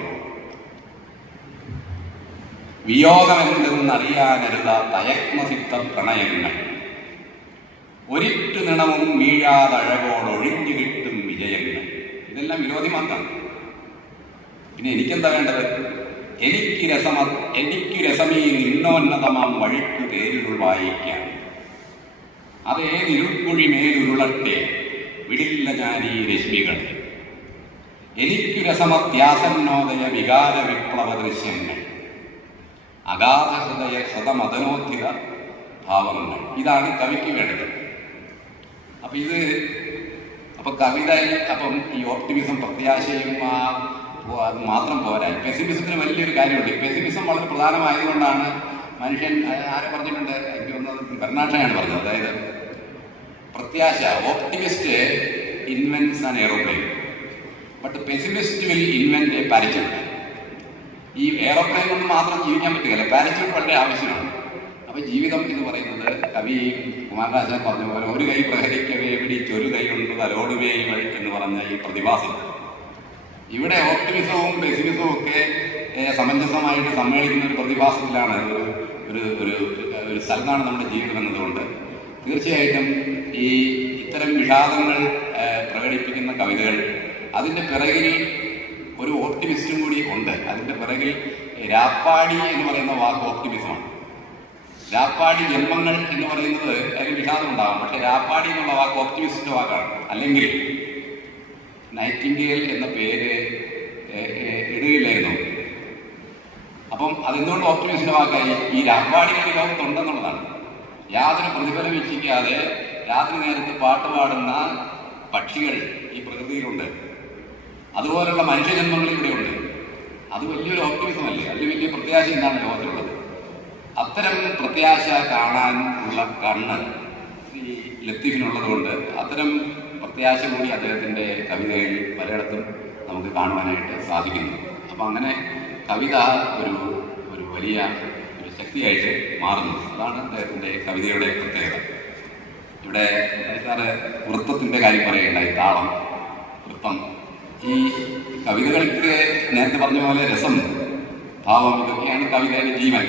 വിയോഗമെന്തെന്നറിയാനരുതാത്ത അയത്നസിദ്ധ പ്രണയങ്ങൾ, ഒരിട്ടു നിണവും വീഴാതഴകോടൊഴിഞ്ഞു കിട്ടും വിജയങ്ങൾ. ഇതെല്ലാം വിരോധിമാർക്കാണ്. പിന്നെ എനിക്കെന്താ വേണ്ടത്? എനിക്ക് രസമീ നിന്നോന്നതമാം വഴിക്കു പേരുകൾ വായിക്കാൻ, അതേതിരുൾക്കുഴി മേലുരുളട്ടെ വിടില്ല ഞാനീ രശ്മികൾ, എനിക്കു രസമത്യാസന്നോദയ വികാര വിപ്ലവ ദൃശ്യങ്ങൾ, അഗാധ ഹൃദയ ഹൃതമതനോദ്ധിത ഭാവങ്ങൾ. ഇതാണ് കവിക്ക് വേണ്ടത്. അപ്പൊ കവിത, അപ്പം ഈ ഓപ്റ്റിമിസം, പ്രത്യാശയും അത് മാത്രം പോരാ. പെസിമിസത്തിന് വലിയൊരു കാര്യമുണ്ട്. പെസിമിസം വളരെ പ്രധാനമായതുകൊണ്ടാണ് മനുഷ്യൻ, ആരെ പറഞ്ഞിട്ടുണ്ട്, എനിക്ക് തോന്നുന്നത് ബെർണാഡ് പറഞ്ഞത്, അതായത് പ്രത്യാശ, optimist invents an aeroplane, but pessimist will invent a parachute. ഈ എയറോപ്ലെയിൻ കൊണ്ട് മാത്രം ജീവിക്കാൻ പറ്റുകയില്ല, പാരച്യൂട്ട് വളരെ ആവശ്യമാണ്. അപ്പൊ ജീവിതം എന്ന് പറയുന്നത് കവി കുമാരനാശാൻ പറഞ്ഞ പോലെ ഒരു കൈ പ്രഹരിക്കവേ പിടിച്ചൊരു കൈ കൊണ്ട് തലോടുമേയുകൾ എന്ന് പറഞ്ഞ ഈ പ്രതിഭാസം, ഇവിടെ ഓപ്റ്റിമിസവും പെസിമിസവും ഒക്കെ സമഞ്ജസമായിട്ട് സമ്മേളിക്കുന്ന ഒരു പ്രതിഭാസത്തിലാണ് ഒരു ഒരു ഒരു സ്ഥലത്താണ് നമ്മുടെ ജീവിതം എന്നതുകൊണ്ട് തീർച്ചയായിട്ടും ഈ ഇത്തരം വിഷാദങ്ങൾ പ്രകടിപ്പിക്കുന്ന കവിതകൾ അതിൻ്റെ പിറകിൽ ഒരു ഓപ്റ്റിമിസ്റ്റും കൂടി ഉണ്ട്. അതിൻ്റെ പിറകിൽ രാപ്പാടി എന്ന് പറയുന്ന വാക്ക് ഓപ്റ്റിമിസമാണ്. രാപ്പാടി ജന്മങ്ങൾ എന്ന് പറയുന്നത് അതിൽ വിഷാദം ഉണ്ടാകും, പക്ഷെ രാപ്പാടി എന്നുള്ള വാക്ക് ഓപ്റ്റിമിസ്റ്റിന്റെ വാക്കാണ്. അല്ലെങ്കിൽ നൈറ്റിംഗേൽ എന്ന പേര് ഇടുകയില്ലായിരുന്നു. അപ്പം അതെന്തുകൊണ്ട് ഓപ്റ്റിമിസ്റ്റിന്റെ വാക്കായി? ഈ രാപ്പാടി ഒരു ലോകത്തുണ്ടെന്നുള്ളതാണ്. യാതൊരു പ്രതിഫലം വീക്ഷിക്കാതെ രാത്രി നേരത്ത് പാട്ട് പാടുന്ന പക്ഷികൾ ഈ പ്രകൃതിയിലുണ്ട്. അതുപോലുള്ള മനുഷ്യജന്മങ്ങൾ ഇവിടെയുണ്ട്. അത് വലിയൊരു ഓപ്റ്റിമിസമല്ലേ? അതിൽ വലിയ പ്രത്യാശ എന്താണ് ലോകത്തിലുള്ളത്? അത്തരം പ്രത്യാശ കാണാൻ ഉള്ള കണ്ണ് ഈ ലത്തീഫിനുള്ളത് കൊണ്ട് അത്തരം പ്രത്യാശ കൂടി അദ്ദേഹത്തിൻ്റെ കവിതയിൽ പലയിടത്തും നമുക്ക് കാണുവാനായിട്ട് സാധിക്കുന്നു. അപ്പം അങ്ങനെ കവിത ഒരു ഒരു വലിയ ഒരു ശക്തിയായിട്ട് മാറുന്നു. അതാണ് അദ്ദേഹത്തിൻ്റെ കവിതയുടെ പ്രത്യേകത. ഇവിടെ സാറ് വൃത്തത്തിൻ്റെ കാര്യം പറയുകയുണ്ടായി. താളം, വൃത്തം. ഈ കവിതകൾക്ക് നേരത്തെ പറഞ്ഞ പോലെ രസം, ഭാവം, ഇതൊക്കെയാണ് കവിതയുടെ ജീവൻ.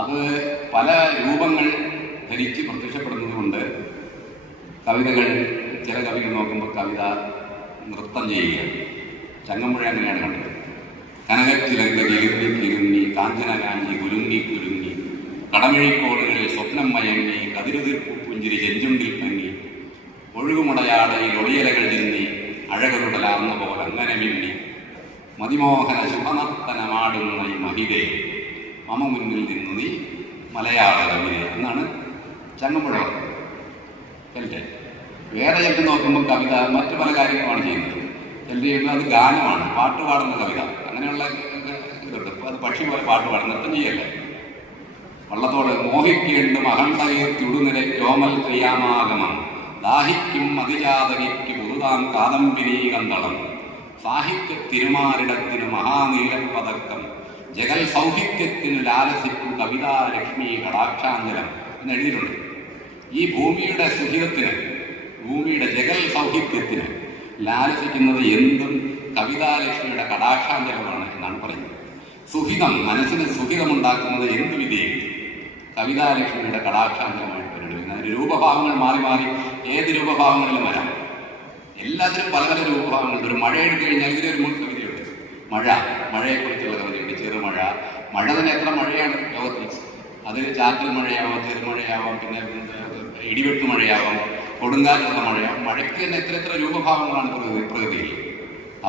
അത് പല രൂപങ്ങൾ ധരിച്ച് പ്രത്യക്ഷപ്പെടുന്നത് കൊണ്ട് കവിതകൾ, ചില കവികൾ നോക്കുമ്പോൾ കവിത നൃത്തം ചെയ്യുകയാണ്. ചങ്ങമ്പുഴ അങ്ങനെയാണ് കണ്ടത്. കനകച്ചിലങ്ക കിലുങ്ങി കിലുങ്ങി കാഞ്ചന കാഞ്ചി കുലുങ്ങി കുലുങ്ങി കടമിഴിക്കോടുകളിൽ സ്വപ്നം മയങ്ങി കതിരുതിർപ്പു പുഞ്ചിരി ചെഞ്ചുണ്ടിൽ പങ്ങി ഒഴുകുമുടയാടയിൽ ഒളിയലകൾ ചിന്നി അഴകരുടലാർന്ന പോലെ അങ്ങനെ മിന്നി മതിമോഹന ശുഭനർത്തനമാടുന്ന ഈ മഹിതയെ മമ മുന്നിൽ നിന്ന് നീ മലയാള കവിത എന്നാണ് ചങ്ങമ്പുഴ പറഞ്ഞത്. വേറെ ചിലർ നോക്കുമ്പോൾ കവിത മറ്റു പല കാര്യങ്ങളാണ് ചെയ്യുന്നത്. ചിലർ ചെയ്യുമ്പോൾ അത് ഗാനമാണ്, പാട്ട് പാടുന്ന കവിത. അങ്ങനെയുള്ള ഇതുണ്ട്. അത് പക്ഷി പോലെ പാട്ട് പാടുന്ന നൃത്തം ചെയ്യല്ലേ. വള്ളത്തോട് മോഹിക്കേണ്ടും അഹണ്ടകീർ ചുടുനിര കോമൽ ക്രിയാമാഗമം ദാഹിക്കും അതിജാതകയ്ക്ക് പുതുതാം കാദംബിനി കന്തളം സാഹിത്യ തിരുമാരിടത്തിന് മഹാനീലപ്പതക്കം ജഗൽ സൗഹിത്യത്തിന് ലാലസിക്കും കവിതാലക്ഷ്മി കടാക്ഷാഞ്ജലം എന്ന് എഴുതിയിട്ടുണ്ട്. ഈ ഭൂമിയുടെ സുഹിതത്തിന്, ഭൂമിയുടെ ജഗൽ സൗഹിത്യത്തിന് ലാലസിക്കുന്നത് എന്തും കവിതാലക്ഷ്മിയുടെ കടാക്ഷാഞ്ജലമാണ് എന്നാണ് പറയുന്നത്. സുഹിതം, മനസ്സിന് സുഹിതമുണ്ടാക്കുന്നത് എന്തു വിധേയും കവിതാലക്ഷ്മിയുടെ കടാക്ഷാഞ്ജലമായിട്ട് വരുന്നത്. അതിന് രൂപഭാവങ്ങൾ മാറി മാറി ഏത് രൂപഭാവങ്ങളിലും വരാം. എല്ലാത്തിനും പല പല രൂപഭാവങ്ങളുണ്ട്. ഒരു മഴ എടുത്തു കഴിഞ്ഞാൽ ഇതിലൊരു മുൻ കവിതയുണ്ട്. മഴ, മഴയെക്കുറിച്ചുള്ള കവിതയുണ്ട്. ചെറുമഴ, മഴ തന്നെ എത്ര മഴയാണ് ലോകത്തിൽ. അത് ചാറ്റൽ മഴയാവാം, ചെറുമഴയാവാം, പിന്നെ ഇടിവെട്ട് മഴയാവാം, കൊടുങ്കാറ്റുള്ള മഴയാവാം. മഴയ്ക്ക് തന്നെ എത്ര എത്ര രൂപഭാവങ്ങളാണ് പ്രകൃതിയിൽ.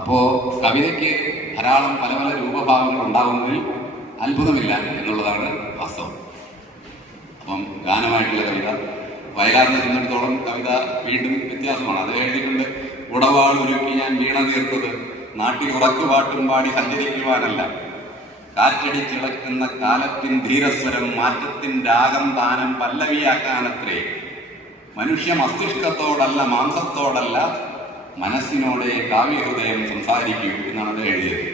അപ്പോൾ കവിതയ്ക്ക് ധാരാളം പല പല രൂപഭാവങ്ങൾ ഉണ്ടാകുന്നതിൽ അത്ഭുതമില്ല എന്നുള്ളതാണ് വാസ്തവം. അപ്പം ഗാനമായിട്ടുള്ള കവിത, വയലാറിനെ സംബന്ധിച്ചിടത്തോളം കവിത വീണ്ടും വ്യത്യാസമാണ്. അത് എഴുതിയിട്ടുണ്ട്. ഉടവാൾ ഒരുക്കി ഞാൻ വീണ തീർത്തത് നാട്ടിൽ ഉറക്കുപാട്ടും പാടി സഞ്ചരിക്കുവാനല്ല, കാറ്റടിച്ചിളക്കുന്ന കാലത്തിൻ ധീരസ്വരം മാറ്റത്തിൻ രാഗം ദാനം പല്ലവിയാക്കാനത്രേ, മനുഷ്യ മസ്തിഷ്കത്തോടല്ല മാംസത്തോടല്ല മനസ്സിനോടെ കാവ്യഹൃദയം സംസാരിക്കൂ എന്നാണ് അത് എഴുതിയത്.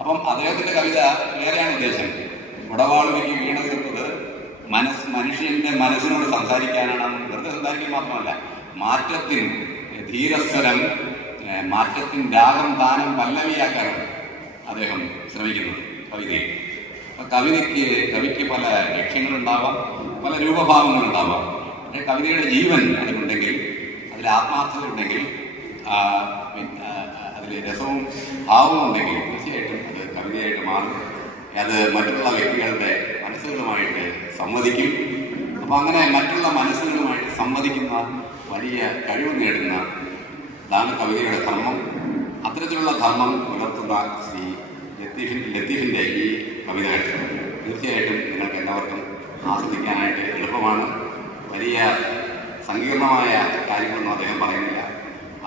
അപ്പം അദ്ദേഹത്തിന്റെ കവിത വേറെയാണ് ഉദ്ദേശം. ഉടവാളുവിക്ക് വീണ തീർത്തത് മനുഷ്യന്റെ മനസ്സിനോട് സംസാരിക്കാനാണ്. വെറുതെ സംസാരിക്കാൻ മാത്രമല്ല, മാറ്റത്തിൻ ധീരസ്വരം, മാറ്റത്തിൻ രാഗം ദാനം പല്ലവിയാക്കാനാണ് അദ്ദേഹം ശ്രമിക്കുന്നത് കവിതയിൽ. അപ്പം കവിക്ക് പല ലക്ഷ്യങ്ങളുണ്ടാവാം, പല രൂപഭാവങ്ങളുണ്ടാവാം. പക്ഷേ കവിതയുടെ ജീവൻ അതിലുണ്ടെങ്കിൽ, അതിൽ ആത്മാർത്ഥതയുണ്ടെങ്കിൽ, അതിൽ രസവും ഭാവവും ഉണ്ടെങ്കിൽ തീർച്ചയായിട്ടും അത് കവിതയായിട്ട് മാറും. അത് മറ്റുള്ള വ്യക്തികളുടെ മനസ്സുകളുമായിട്ട് സംവദിക്കും. അപ്പം അങ്ങനെ മറ്റുള്ള മനസ്സുകളുമായിട്ട് സംവദിക്കുന്ന വലിയ കഴിവ് നേടുന്ന ഇതാണ് കവിതയുടെ ധർമ്മം. അത്തരത്തിലുള്ള ധർമ്മം പുലർത്തുന്ന ശ്രീ ലത്തീഫിൻ്റെ ഈ കവിതകൾ തീർച്ചയായിട്ടും നിങ്ങൾക്ക് എല്ലാവർക്കും ആസ്വദിക്കാനായിട്ട് എളുപ്പമാണ്. വലിയ സങ്കീർണമായ കാര്യങ്ങളൊന്നും അദ്ദേഹം പറയുന്നില്ല.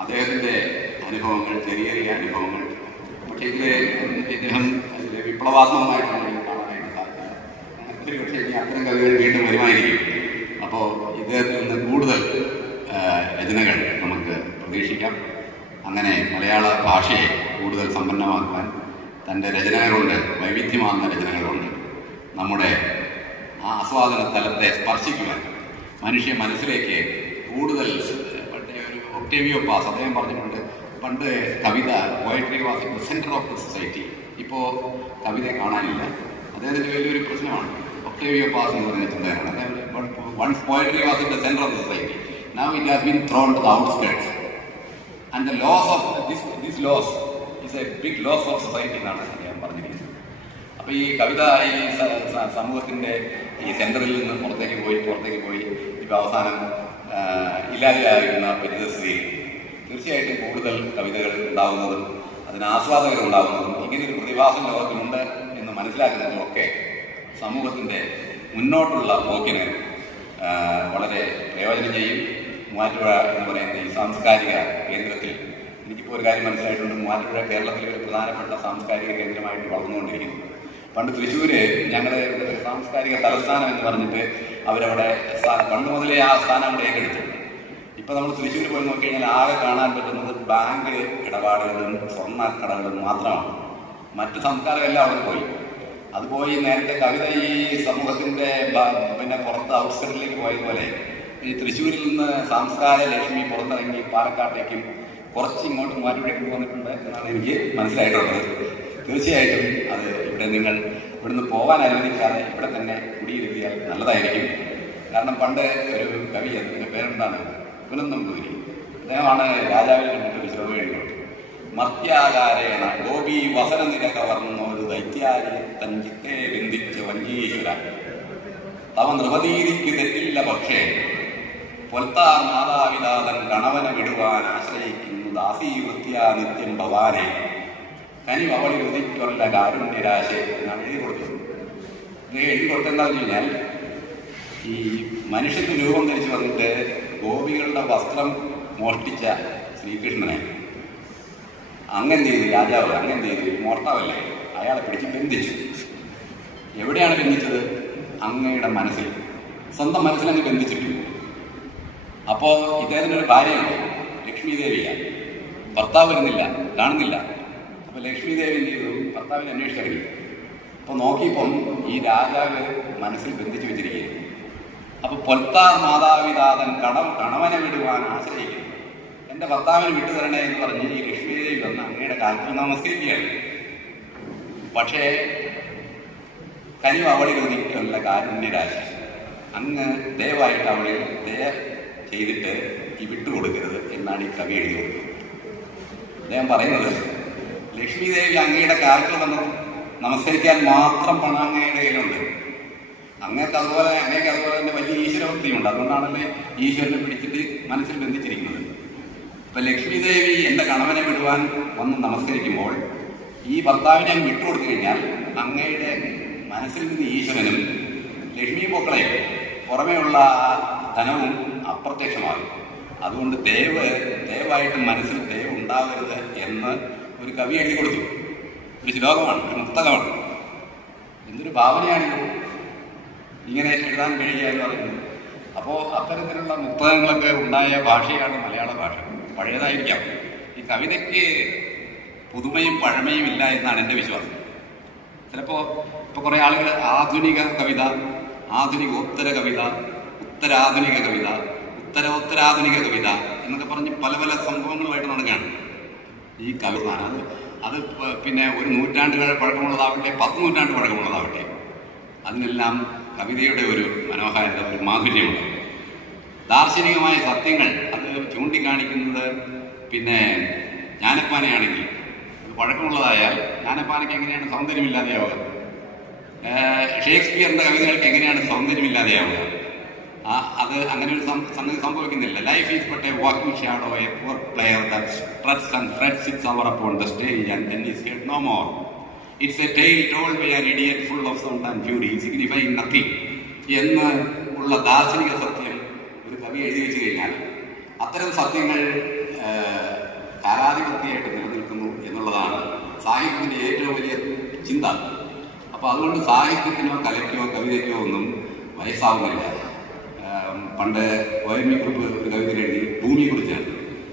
അദ്ദേഹത്തിൻ്റെ അനുഭവങ്ങൾ, ചെറിയ ചെറിയ അനുഭവങ്ങൾ, പക്ഷേ ഇദ്ദേഹം അതിൽ വിപ്ലവാത്മകമായിട്ടാണ് കാണാനായിട്ട് സാധിക്കുക. ഒരു പക്ഷേ ഇനി അത്തരം കവിതകൾ വീണ്ടും വരുമായിരിക്കും. അപ്പോൾ ഇദ്ദേഹത്തിൽ നിന്ന് കൂടുതൽ രചനകൾ നമുക്ക് പ്രതീക്ഷിക്കാം. അങ്ങനെ മലയാള ഭാഷയെ കൂടുതൽ സമ്പന്നമാക്കാൻ തൻ്റെ രചനകൾ കൊണ്ട്, വൈവിധ്യമാർന്ന രചനകൾ കൊണ്ട് നമ്മുടെ ആ ആസ്വാദന തലത്തെ സ്പർശിക്കുവാൻ, മനുഷ്യ മനസ്സിലേക്ക് കൂടുതൽ ഒരു ഒക്ടേവിയോ പാസ് അദ്ദേഹം പറഞ്ഞിട്ടുണ്ട്, പണ്ട് കവിത poetry was in the centre of the society. ഇപ്പോൾ കവിതയെ കാണാനില്ല. അദ്ദേഹത്തിൻ്റെ വലിയൊരു പ്രശ്നമാണ്. ഒക്ടേവിയോ പാസ് എന്ന് പറയുന്ന ചിന്തകനാണ്. അദ്ദേഹം once poetry was in the center of the society. Now it has been thrown to the outskirts. And the loss of this loss is a big loss of society എന്നാണ് അദ്ദേഹം പറഞ്ഞിരിക്കുന്നത്. അപ്പോൾ ഈ കവിത ഈ സമൂഹത്തിൻ്റെ ഈ സെൻറ്ററിൽ നിന്ന് പുറത്തേക്ക് പോയി ഇപ്പോൾ അവസാനം ഇല്ലാതെയാകുന്ന പരിതസ്ഥിതിയിൽ തീർച്ചയായിട്ടും കൂടുതൽ കവിതകൾ ഉണ്ടാകുന്നതും അതിന് ആസ്വാദകർ ഉണ്ടാകുന്നതും ഇങ്ങനെയൊരു പ്രതിഭാസം ലോകത്തിലുണ്ട് എന്ന് മനസ്സിലാക്കുന്നതും ഒക്കെ സമൂഹത്തിൻ്റെ മുന്നോട്ടുള്ള പോക്കിന് വളരെ പ്രയോജനം ചെയ്യും. മൂവാറ്റുപുഴ എന്ന് പറയുന്ന ഈ സാംസ്കാരിക കേന്ദ്രത്തിൽ എനിക്കിപ്പോൾ ഒരു കാര്യം മനസ്സിലായിട്ടുണ്ട്. മൂവാറ്റുപുഴ കേരളത്തിലെ ഒരു പ്രധാനപ്പെട്ട സാംസ്കാരിക കേന്ദ്രമായിട്ട് വളർന്നുകൊണ്ടിരിക്കുന്നു. പണ്ട് തൃശ്ശൂര് ഞങ്ങളുടെ സാംസ്കാരിക തലസ്ഥാനം എന്ന് പറഞ്ഞിട്ട് അവരവിടെ പണ്ട് മുതലേ ആ സ്ഥാനം അവിടെ ഏറ്റെടുത്തിട്ടുണ്ട്. ഇപ്പം നമ്മൾ തൃശ്ശൂർ പോയി നോക്കിക്കഴിഞ്ഞാൽ ആകെ കാണാൻ പറ്റുന്നത് ബാങ്ക് ഇടപാടുകളും സ്വർണ്ണ കടകളും മാത്രമാണ്. മറ്റ് സംസ്കാരമെല്ലാം അവിടെ പോയി. അതുപോയി നേരത്തെ കവിത ഈ സമൂഹത്തിൻ്റെ പിന്നെ പുറത്ത് ഔട്ട്സ്കട്ടിലേക്ക് പോയതുപോലെ ഈ തൃശ്ശൂരിൽ നിന്ന് സംസ്കാര ലക്ഷ്മി പുറത്തിറങ്ങി പാലക്കാട്ടേക്കും കുറച്ച് ഇങ്ങോട്ട് മൂവാറ്റുപുഴയ്ക്ക് വന്നിട്ടുണ്ട് എന്നാണ് എനിക്ക് മനസ്സിലായിട്ടുള്ളത്. തീർച്ചയായിട്ടും അത് നിങ്ങൾ ഇവിടുന്ന് പോകാൻ അനുവദിക്കാതെ ഇവിടെ തന്നെ കുടിയിരുത്തിയാൽ നല്ലതായിരിക്കും. കാരണം പണ്ട് ഒരു കവി, അതിൻ്റെ പേരെന്താണ്, പുനന്നമ്പൂതിരി, അദ്ദേഹമാണ് രാജാവിനെ കണ്ടിട്ട് ഒരു ശ്ലോകം എഴുതിയത്. മർത്യാകാരേണ ഗോപി വസനനിര കവർന്നൊരു ദൈത്യാരി തൻ ചിത്തെ ബന്ധിച്ച വഞ്ചീശ്വര തവ നൃപതീതിക്ക് തെറ്റില്ല പക്ഷേ പൊൽത്താർ മാതാപിതാതൻ കണവനെ വിടുവാൻ ആശ്രയിക്കുന്നു ദാസീവൃത്യാ നിത്യം ഭവാനെ കനിവ് അവളിൽ ഉദിക്കൊല്ല കാരുണ്യരാശ എന്നാണ് എഴുതി കൊടുത്തത്. ഇത് എഴുതി കൊടുത്തെന്താണെന്ന് കഴിഞ്ഞാൽ ഈ മനുഷ്യന് രൂപം ധരിച്ച് വന്നിട്ട് ഗോപികളുടെ വസ്ത്രം മോഷ്ടിച്ച ശ്രീകൃഷ്ണനെ അങ്ങനെ ചെയ്തു രാജാവ്, അങ്ങനെ ചെയ്തു മോഷ്ടാവല്ലേ, അയാളെ പിടിച്ച് ബന്ധിച്ചു. എവിടെയാണ് ബന്ധിച്ചത്? അങ്ങയുടെ മനസ്സിൽ, സ്വന്തം മനസ്സിലങ്ങ് ബന്ധിച്ചിട്ടു. അപ്പോൾ ഇദ്ദേഹത്തിനൊരു ഭാര്യയുണ്ട്, ലക്ഷ്മി ദേവിയാണ്. ഭർത്താവ് വരുന്നില്ല, കാണുന്നില്ല. അപ്പോൾ ലക്ഷ്മി ദേവി എന്ത് ചെയ്തു? ഭർത്താവിനെ അന്വേഷിച്ചിറങ്ങി. അപ്പോൾ നോക്കിയപ്പം ഈ രാജാവ് മനസ്സിൽ ബന്ധിച്ചു വെച്ചിരിക്കുകയാണ്. അപ്പോൾ പൊൽത്താർ മാതാപിതാതൻ കണവനെ വിടുവാൻ ആശ്രയിക്കുന്നു. എൻ്റെ ഭർത്താവിനെ വിട്ടുതരണേ എന്ന് പറഞ്ഞ് ഈ ലക്ഷ്മി ദേവി വന്ന് അങ്ങയുടെ കാലത്തിൽ നമസ്കരിക്കുകയാണ്. പക്ഷേ കനിവ് അവളിൽ ഒതുക്കിയുള്ള കാരുണ്യരാശ, അങ്ങ് ദയവായിട്ട് അവളിൽ ദയ ചെയ്തിട്ട് ഈ വിട്ടുകൊടുക്കരുത് എന്നാണ് ഈ കവി എഴുതി കൊടുക്കുന്നത്. അദ്ദേഹം പറയുന്നത്, ലക്ഷ്മി ദേവി അങ്ങയുടെ കാലത്തിൽ വന്ന് നമസ്കരിക്കാൻ മാത്രം പണം അങ്ങയുടെ കയ്യിലുണ്ട്. അങ്ങേക്ക് അതുപോലെ തന്നെ വലിയ ഈശ്വരഭക്തിയുണ്ട്. അതുകൊണ്ടാണല്ലേ ഈശ്വരനെ പിടിച്ചിട്ട് മനസ്സിൽ ബന്ധിച്ചിരിക്കുന്നത്. ഇപ്പം ലക്ഷ്മി ദേവി എൻ്റെ കണവനെ വിടുവാൻ വന്ന് നമസ്കരിക്കുമ്പോൾ ഈ ഭർത്താവിനെ അങ്ങ് വിട്ടുകൊടുത്തു കഴിഞ്ഞാൽ അങ്ങയുടെ മനസ്സിൽ നിന്ന് ഈശ്വരനും ലക്ഷ്മി പൊക്കളയും പുറമേയുള്ള ധനവും അപ്രത്യക്ഷമാകും. അതുകൊണ്ട് ദയവായിട്ട് മനസ്സിൽ ദയവ് ഉണ്ടാവരുത് എന്ന് ഒരു കവി എഴുതി കൊടുത്തു. ഒരു ശ്ലോകമാണ്, ഒരു പുസ്തകമാണ്. എന്തൊരു ഭാവനയാണിത്, ഇങ്ങനെ എഴുതാൻ കഴിയുക എന്ന് പറയുന്നത്. അപ്പോൾ അത്തരത്തിലുള്ള പുസ്തകങ്ങളൊക്കെ ഉണ്ടായ ഭാഷയാണ് മലയാള ഭാഷ. പഴയതായിരിക്കാം. ഈ കവിതയ്ക്ക് പുതുമയും പഴമയും ഇല്ല എന്നാണ് എൻ്റെ വിശ്വാസം. ചിലപ്പോൾ ഇപ്പോൾ കുറേ ആളുകൾ ആധുനിക കവിത, ആധുനികോത്തര കവിത, ഉത്തരാധുനിക കവിത, ഉത്തരാധുനിക കവിത എന്നൊക്കെ പറഞ്ഞ് പല പല സംഭവങ്ങളുമായിട്ട് നടക്കുകയാണ് ഈ കവിത. അത് പിന്നെ ഒരു നൂറ്റാണ്ടുകൾ പഴക്കമുള്ളതാവട്ടെ, 10 നൂറ്റാണ്ട് പഴക്കമുള്ളതാവട്ടെ, അതിനെല്ലാം കവിതയുടെ ഒരു മനോഹാരിത, ഒരു മാധുര്യമുണ്ട്. ദാർശനികമായ സത്യങ്ങൾ അത് ചൂണ്ടിക്കാണിക്കുന്നത് പിന്നെ ജ്ഞാനപ്പാനയാണെങ്കിൽ, അത് പഴക്കമുള്ളതായാൽ ജ്ഞാനപ്പാനയ്ക്ക് എങ്ങനെയാണ് സൗന്ദര്യമില്ലാതെയാവുക? ഷേക്സ്പിയറിൻ്റെ കവിതകൾക്ക് എങ്ങനെയാണ് സൗന്ദര്യമില്ലാതെയാവുക? അത് അങ്ങനെ ഒരു സംഗതി സംഭവിക്കുന്നില്ല. Life is but A walking shadow, A poor player that struts and threads its hour upon the stage and then is heard no more. It's a tale told by an idiot full of sound and fury, signifying nothing എന്ന് ഉള്ള ദാർശനിക സത്യം ഒരു കവി എഴുതി വെച്ച് കഴിഞ്ഞാൽ അത്തരം സത്യങ്ങൾ കാലാധിപത്യമായിട്ട് നിലനിൽക്കുന്നു എന്നുള്ളതാണ് സാഹിത്യത്തിൻ്റെ ഏറ്റവും വലിയ ചിന്ത. അപ്പോൾ അതുകൊണ്ട് സാഹിത്യത്തിനോ കലയ്ക്കോ കവിതയ്ക്കോ ഒന്നും വയസ്സാവുന്നില്ല. പണ്ട് ONV കുറിപ്പ് ഒരു കവിത എഴുതി ഭൂമിയെക്കുറിച്ചാണ്.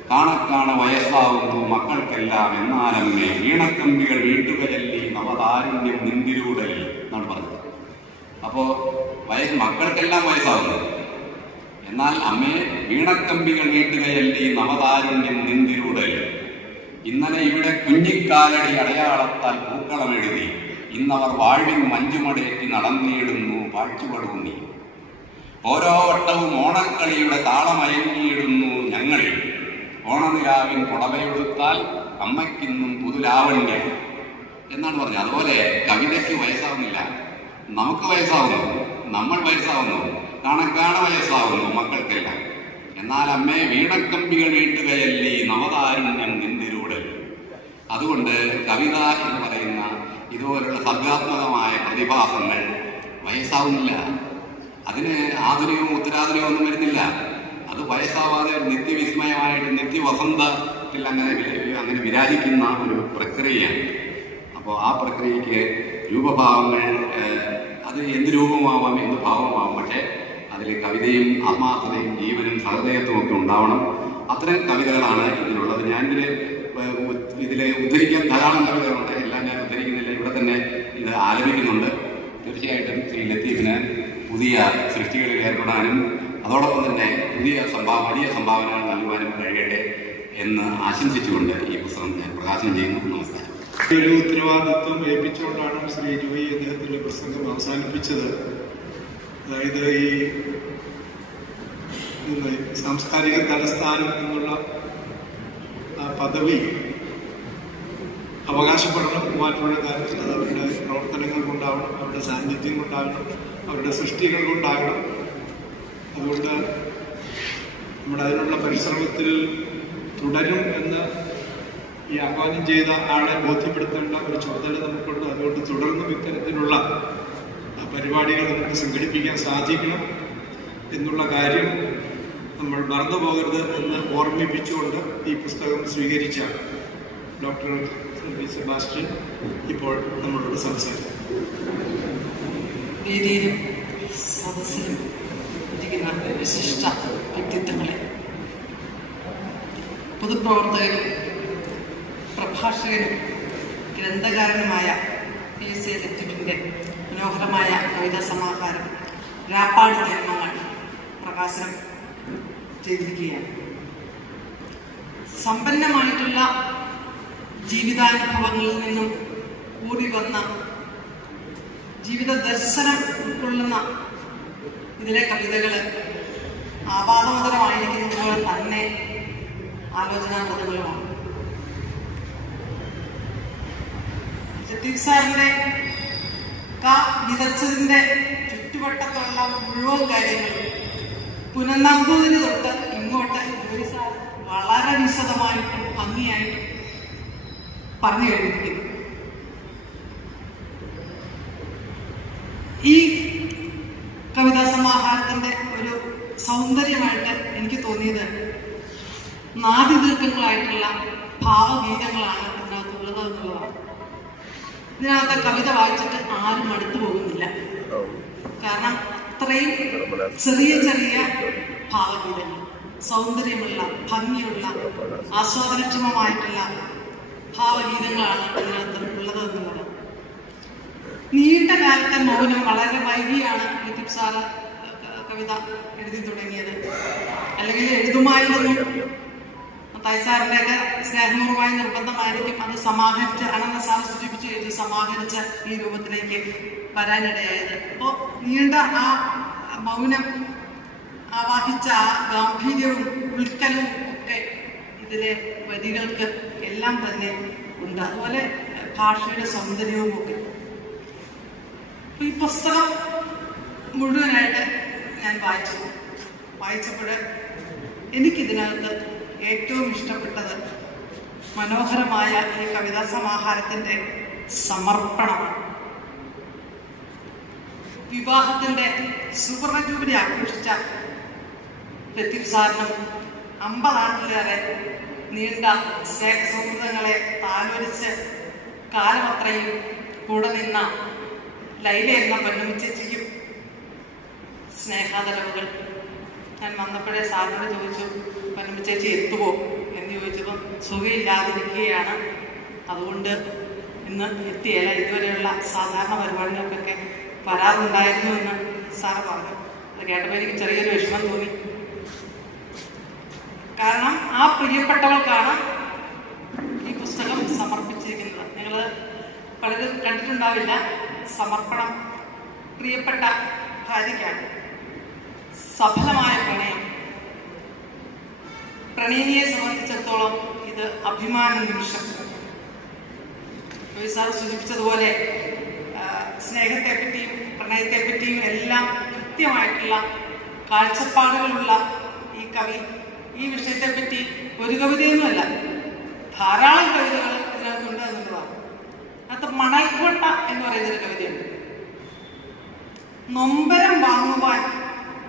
കാണക്കാണ വയസ്സാവുന്നു മക്കൾക്കെല്ലാം എന്നാലമ്മേ വീണക്കമ്പികൾ വീട്ടുകയല്ലി നവതാരുണ്യം നിന്തിരൂടലി എന്നാണ് പറഞ്ഞത്. അപ്പോ മക്കൾക്കെല്ലാം വയസ്സാവുന്നു, എന്നാൽ അമ്മേ വീണക്കമ്പികൾ വീട്ടുകയല്ലി നവതാരുണ്യം നിന്തിരൂടലി. ഇന്നലെ ഇവിടെ കുഞ്ഞിക്കാലടി അടയാളത്താൽ പൂക്കളം എഴുതി, ഇന്നവർ വാഴ്വിൻ മഞ്ചുമടേറ്റി നടന്നിടുന്നു പാഴ്ചുപടൂന്നി. ഓരോ വട്ടവും ഓണക്കളിയുടെ താളമയങ്ങിയിടുന്നു ഞങ്ങളിൽ, ഓണനിലാവിൻ പുടവയൊടുത്താൽ അമ്മയ്ക്കിന്നും പുതുലാവണ്യം എന്നാണ് പറഞ്ഞത്. അതുപോലെ കവിതയ്ക്ക് വയസ്സാവുന്നില്ല, നമുക്ക് വയസ്സാവുന്നു, നമ്മൾ വയസ്സാവുന്നു, കാണക്കാണ വയസ്സാവുന്നു മക്കൾക്കെല്ലാം. എന്നാൽ അമ്മേ വീണക്കമ്പികൾ വീട്ടുകയല്ലി നവതാരുണ്യം നിന്തിരൂടൽ. അതുകൊണ്ട് കവിത എന്ന് പറയുന്ന ഇതുപോലുള്ള സർഗാത്മകമായ പ്രതിഭാസങ്ങൾ വയസ്സാവുന്നില്ല. അതിന് ആധുനികവും ഉത്തരാധുനികവും ഒന്നും വരുന്നില്ല. അത് വയസ്സാവാതെ ഒരു നിത്യവിസ്മയമായിട്ട് നിത്യവസന്തത്തിൽ അങ്ങനെ വിരാജിക്കുന്ന ഒരു പ്രക്രിയയാണ്. അപ്പോൾ ആ പ്രക്രിയയ്ക്ക് രൂപഭാവങ്ങൾ അത് എന്ത് രൂപമാവാം, എന്ത് ഭാവമാവാം, പക്ഷേ അതിൽ കവിതയും ആത്മാർത്ഥതയും ജീവനും സഹൃദയത്വം ഒക്കെ ഉണ്ടാവണം. അത്തരം കവിതകളാണ് ഇതിലുള്ളത്. ഇതിലെ ഉദ്ധരിക്കാൻ ധാരാളം കവിതകളുണ്ട്, എല്ലാം ഞാൻ ഉദ്ധരിക്കുന്നില്ല, ഇവിടെ തന്നെ ഇത് ആലപിക്കുന്നുണ്ട്. തീർച്ചയായിട്ടും ശ്രീ ലത്തീഫിന് പുതിയ സൃഷ്ടികളിൽ ഏർപ്പെടാനും അതോടൊപ്പം തന്നെ വലിയ സംഭാവനകൾ നൽകുവാനും കഴിയട്ടെ എന്ന് ആശംസിച്ചുകൊണ്ട് ഈ പുസ്തകം ഞാൻ പ്രകാശനം ചെയ്യുന്നു. നമസ്കാരം. ഒരു ഉത്തരവാദിത്വം ഏൽപ്പിച്ചുകൊണ്ടാണ് ശ്രീ ജോയി അദ്ദേഹത്തിന്റെ പ്രസംഗം അവസാനിപ്പിച്ചത്. അതായത് ഈ സാംസ്കാരിക തലസ്ഥാനം എന്നുള്ള പദവി അവകാശപ്പെടണം മൂവാറ്റുപുഴക്കാർക്ക്. അത് അവരുടെ പ്രവർത്തനങ്ങൾ കൊണ്ടാവണം, അവരുടെ സാന്നിധ്യം കൊണ്ടാകണം, അവരുടെ സൃഷ്ടികൾ കൊണ്ടാകണം. അതുകൊണ്ട് നമ്മുടെ അതിനുള്ള പരിശ്രമത്തിൽ തുടരും എന്ന് ഈ ആഹ്വാനം ചെയ്ത ആളെ ബോധ്യപ്പെടുത്തേണ്ട ഒരു ചുമതല നമുക്കുണ്ട്. അതുകൊണ്ട് തുടർന്നും ഇത്തരത്തിലുള്ള പരിപാടികൾ നമുക്ക് സംഘടിപ്പിക്കാൻ സാധിക്കണം എന്നുള്ള കാര്യം നമ്മൾ മറന്നു പോകരുത് എന്ന് ഓർമ്മിപ്പിച്ചുകൊണ്ട് ഈ പുസ്തകം സ്വീകരിച്ച ഡോക്ടർ സെബാസ്റ്റ്യൻ ഇപ്പോൾ നമ്മളോട് സംസാരിക്കും. വേദിയിലും സദസ്സിലും ഇരിക്കുന്ന വിശിഷ്ട വ്യക്തിത്വങ്ങളെ, പൊതുപ്രവർത്തകരും പ്രഭാഷകനും ഗ്രന്ഥകാരനുമായ PSA ലത്തീഫിൻ്റെ മനോഹരമായ കവിതാ സമാഹാരം രാപ്പാട് ജന്മങ്ങൾ പ്രകാശനം ചെയ്തിരിക്കുകയാണ്. സമ്പന്നമായിട്ടുള്ള ജീവിതാനുഭവങ്ങളിൽ നിന്നും കൂടി വന്ന ജീവിത ദർശനം ഉൾക്കൊള്ളുന്ന ഇതിലെ കവിതകൾ ആപാദമതരമായിരിക്കുന്നത് തന്നെ ആലോചനാമൃതങ്ങളുമാണ്. ലത്തീഫ് സാറിന്റെ വിതച്ചതിന്റെ ചുറ്റുവട്ടത്തുള്ള മുഴുവൻ കാര്യങ്ങളും പുനനമ്പൂതിരി തൊട്ട് ഇങ്ങോട്ട് ജോയി സാർ വളരെ വിശദമായിട്ടും ഭംഗിയായിട്ടും പറഞ്ഞു കഴിഞ്ഞിരിക്കുന്നു. ഈ കവിതാ സമാഹാരത്തിന്റെ ഒരു സൗന്ദര്യമായിട്ട് എനിക്ക് തോന്നിയത് നാദിദീർഘങ്ങളായിട്ടുള്ള ഭാവഗീതങ്ങളാണ് ഇതിനകത്തുള്ളത് എന്നുള്ളതാണ്. ഇതിനകത്ത് കവിത വായിച്ചിട്ട് ആരും അടുത്തു പോകുന്നില്ല. കാരണം അത്രയും ചെറിയ ചെറിയ ഭാവഗീതങ്ങൾ, സൗന്ദര്യമുള്ള, ഭംഗിയുള്ള, ആസ്വാദനക്ഷമമായിട്ടുള്ള ഭാവഗീതങ്ങളാണ് ഇതിനകത്ത് ഉള്ളത് എന്നുള്ളത്. നീണ്ട കാലത്തെ മൗനം വളരെ വൈകിയാണ് ലത്തീഫ് സാറ് കവിത എഴുതി തുടങ്ങിയത്. അല്ലെങ്കിൽ എഴുതുമായിരുന്നു. തൈസാറിൻ്റെയൊക്കെ സ്നേഹപൂർവമായ നിർബന്ധമായിരിക്കും അത് സമാഹരിച്ച്, അനന്ത സാർ സൂചിപ്പിച്ച് എഴുതി സമാഹരിച്ച് ഈ രൂപത്തിലേക്ക് വരാനിടയായത്. അപ്പോൾ നീണ്ട ആ മൗനം ആവാഹിച്ച ആ ഗാംഭീര്യവും ഉൾക്കലവും ഒക്കെ ഇതിലെ വരികൾക്ക് എല്ലാം തന്നെ ഉണ്ട്. അതുപോലെ ഭാഷയുടെ സൗന്ദര്യവും ഒക്കെ. ഈ പുസ്തകം മുഴുവനായിട്ട് ഞാൻ വായിച്ചപ്പോൾ എനിക്കിതിനകത്ത് ഏറ്റവും ഇഷ്ടപ്പെട്ടത് മനോഹരമായ ഈ കവിതാ സമാഹാരത്തിൻ്റെ സമർപ്പണമാണ്. വിവാഹത്തിൻ്റെ സുവർണ ജൂബിലി ആഘോഷിച്ച ലത്തീഫ് സാറിനും 50 ആണ്ടിലേറെ നീണ്ട സ്നേഹസൗഹൃദങ്ങളെ താലോലിച്ച് കാലമത്രയും കൂടെ നിന്ന ലൈല എന്ന പൊന്നമ്മച്ചേച്ചിക്കും സ്നേഹാദരവുകൾ. ഞാൻ വന്നപ്പോഴേ സാറിനോട് ചോദിച്ചു, പൊന്നമ്മച്ചേച്ചി എത്തുമോ ചോദിച്ചപ്പം സുഖമില്ലാതിരിക്കുകയാണ്, അതുകൊണ്ട് ഇന്ന് എത്തിയല്ല, ഇതുവരെയുള്ള സാധാരണ പരിപാടികൾക്കൊക്കെ വരാറുണ്ടായിരുന്നു എന്ന് സാറ് പറഞ്ഞു. അത് കേട്ടപ്പോൾ എനിക്ക് ചെറിയൊരു വിഷമം തോന്നി. കാരണം ആ പ്രിയപ്പെട്ടവൾക്കാണ് ഈ പുസ്തകം സമർപ്പിച്ചിരിക്കുന്നത്. നിങ്ങൾ പലരും കണ്ടിട്ടുണ്ടാവില്ല. സമർപ്പണം പ്രിയപ്പെട്ട ഭാര്യയ്ക്കാണ്. സഫലമായ പ്രണയം. പ്രണയിനിയെ സംബന്ധിച്ചിടത്തോളം ഇത് അഭിമാന നിമിഷം. സാർ സൂചിപ്പിച്ചതുപോലെ സ്നേഹത്തെപ്പറ്റിയും പ്രണയത്തെപ്പറ്റിയും എല്ലാം കൃത്യമായിട്ടുള്ള കാഴ്ചപ്പാടുകളുള്ള ഈ കവി ഈ വിഷയത്തെപ്പറ്റി ഒരു കവിതയൊന്നുമല്ല, ധാരാളം കവിതകൾ ഇതിനകത്തുണ്ട് എന്നുള്ളതാണ്. അതിനകത്ത് മണൽക്കോട്ട എന്ന് പറയുന്നൊരു കവിതയുണ്ട്. നൊമ്പരം വാങ്ങുവാൻ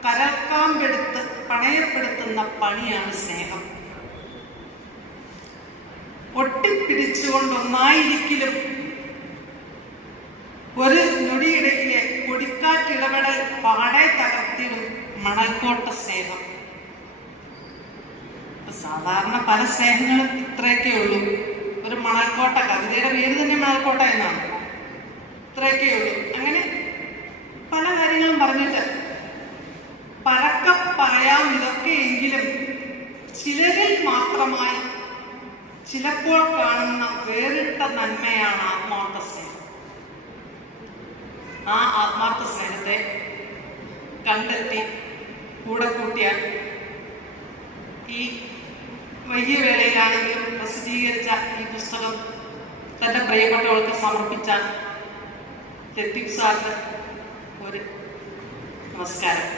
കരക്കാമ്പെടുത്ത് പണയപ്പെടുത്തുന്ന പണിയാണ് സ്നേഹം. ഒട്ടിപ്പിടിച്ചുകൊണ്ടൊന്നായിരിക്കലും ഒരു ഞൊടിയിടയിലെ പൊടിക്കാറ്റിടപെടൽ പാടെ തകർത്തിടും മണൽക്കോട്ട സ്നേഹം. സാധാരണ പല സ്നേഹങ്ങളും ഇത്രയൊക്കെ ഉള്ളൂ. ഒരു മണൽക്കോട്ട, കവിതയുടെ പേര് തന്നെ മണൽക്കോട്ട എന്നാണ്. ഇത്രയൊക്കെ ഉള്ളൂ. അങ്ങനെ പല കാര്യങ്ങളും പറഞ്ഞിട്ട് പരക്കെ പറയാം ഇതൊക്കെയെങ്കിലും ചിലരിൽ മാത്രമായി ചിലപ്പോൾ കാണുന്ന വേറിട്ട നന്മയാണ് ആത്മാർത്ഥ സ്നേഹം. ആ ആത്മാർത്ഥ സ്നേഹത്തെ കണ്ടെത്തി കൂടെ കൂട്ടിയാൽ ഈ വലിയ വേളയിലാണെങ്കിലും പ്രസിദ്ധീകരിച്ച ഈ പുസ്തകം തന്റെ പ്രിയപ്പെട്ടവർക്ക് സമർപ്പിച്ച ലത്തീഫ് സാറിന് ഒരു നമസ്കാരം.